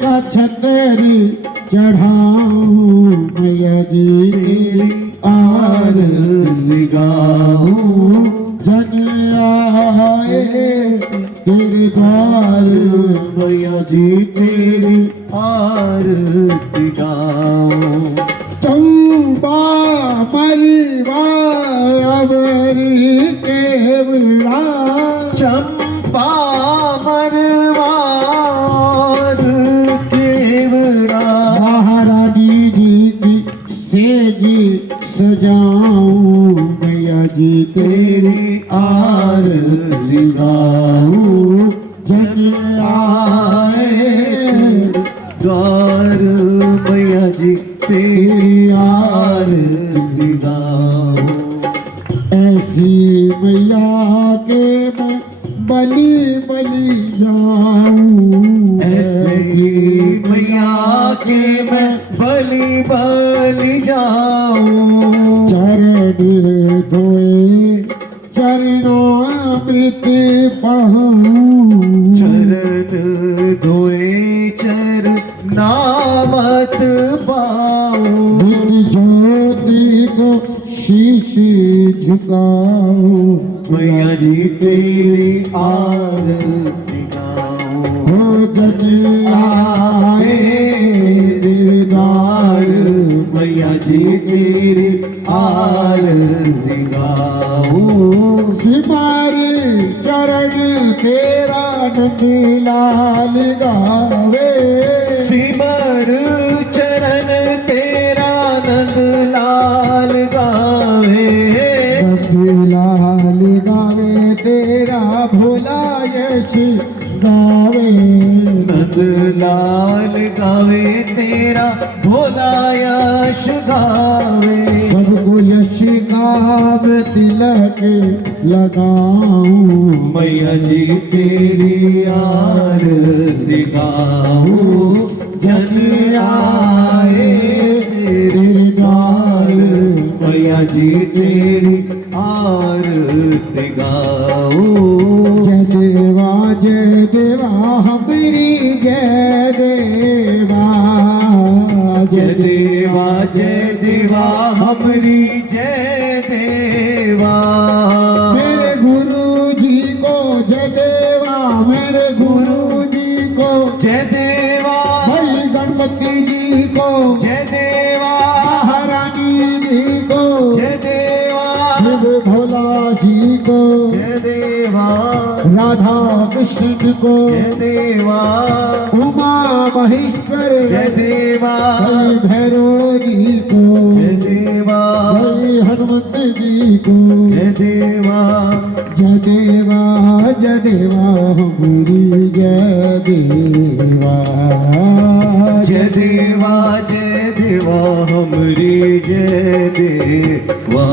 का छतरी चढ़ाऊं, मैया जी तेरी आरती गाऊं। जन आए तेरे द्वार मैया जी तेरी आरती गाऊं। चंपा मरवा अवरी केवड़ा, चंपा मरवा केवड़ा, महारानी जी की सेज सजाऊं, मैया जी तेरी आरती गाऊं। जन आए द्वार मैया जी तेरी आरती गाऊं। ऐसी मैया के मैं बलि बलि जाऊं, ऐसी मैया के मैं बलि बलि जाऊं। चरण धोए चरणों अमृत पाऊं, चरण धोए चरनामृत पाऊं। ज्योति को शीश झुकाऊं, मैया जी तेरी आरती गाऊं। हो जन आए तेरे द्वार मैया जी तेरी आरती गाऊं। सिमर चरण तेरा नंदलाल गावे, सिमर चरण तेरा नंदलाल गावे। नंदलाल गावे तेरा भोला यश गावे, नंदलाल गावे तेरा भोला यश गावे। सबको यश गाव तिलक लगाऊं, मैया जी तेरी आरती गाऊं। जन आए तेरे द्वार मैया जी तेरी आरती गाऊं। जय देवा जय देवा हमारी जय देवा, जय देवा जय देवा हमारी जय देवा। मेरे गुरु जी को जय देवा, मेरे गुरु जी को जय देवा। भाई गणपति जी को जय देवा, महारानी जी को जय देवा। शिव भोला जी को जय देवा, राधा कृष्ण को जय देवा। उमा महेश्वर जय देवा, भाई भैरव जी को जय देवा। भाई हनुमंत जी को जय देवा। जय देवा जय देवा हमारी जय देवा, जय देवा जय देवा हमारी जय देवा।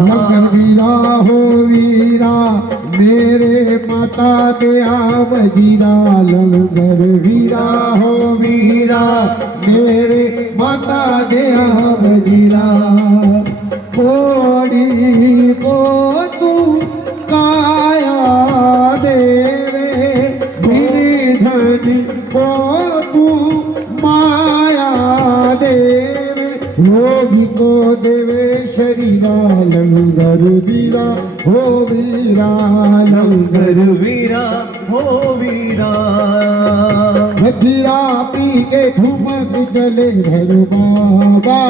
लंगर वीरा हो वीरा मेरे माता दया वजीरा, लंगर वीरा हो वीरा मेरे माता दया वजीरा। कोड़ी को तू काया देवे, गिरिधन को तू माया देवे। रोगी को देवे शरीरा, लंगर वीरा हो वीरा, लंगर वीरा हो वीरा। मदिरा पी के ठुमक चले भैरव बाबा,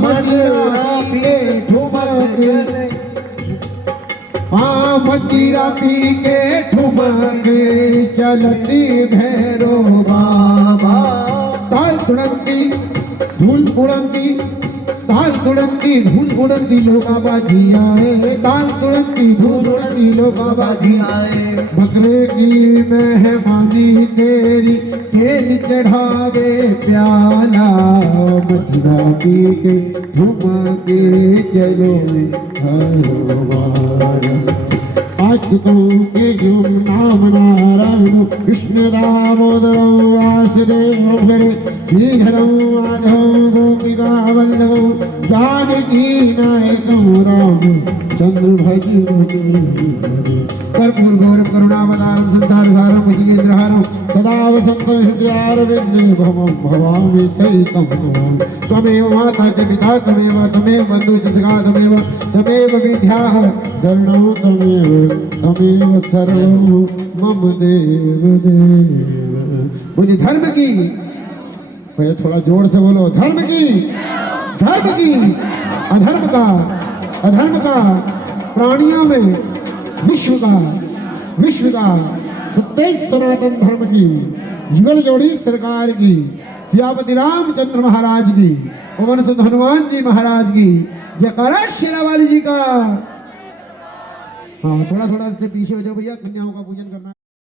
मदिरा पी के ठुमक हाँ मजीरा पी के ठुमक चलती भैरो बाबा ताल तुड़ंती धूल उड़ंती ताल तुड़ंती धूल उड़ंती लो बाबा जी आए ताल तुड़ंती धूल उड़ंती लो बाबा जी आए बकरे की मेहमानी तेरी तेल चढ़ावे प्याला मथुरा पी के घुमा के चलो हरवार अच्युतों के जो नाम नारायण कृष्ण दामोदर वासुदेव हरे श्रीधरं माधव गोपिका वल्लभ जानकी नायकं राम चंद्र भज कर्पूर गौरव करुणावतारं संसारसारं भुजगेन्द्रहारं सदा वसन्तं हृदयारविन्दे भवं भवामि सहितं त्वमेव माता च पिता त्वमेव बन्धुः च सखा त्वमेव विद्या धरणो त्वमेव सर्वं मम देव बोलिए धर्म की भैया थोड़ा जोर से बोलो धर्म की अधर्म का प्राणियों में विश्व का सत्य सनातन धर्म की युगल जोड़ी सरकार की सियापति रामचंद्र महाराज की पवन सुत हनुमान जी महाराज की जयकारा शेरावाली जी का। हाँ थोड़ा से पीछे हो जाओ भैया, कन्याओं का पूजन करना है।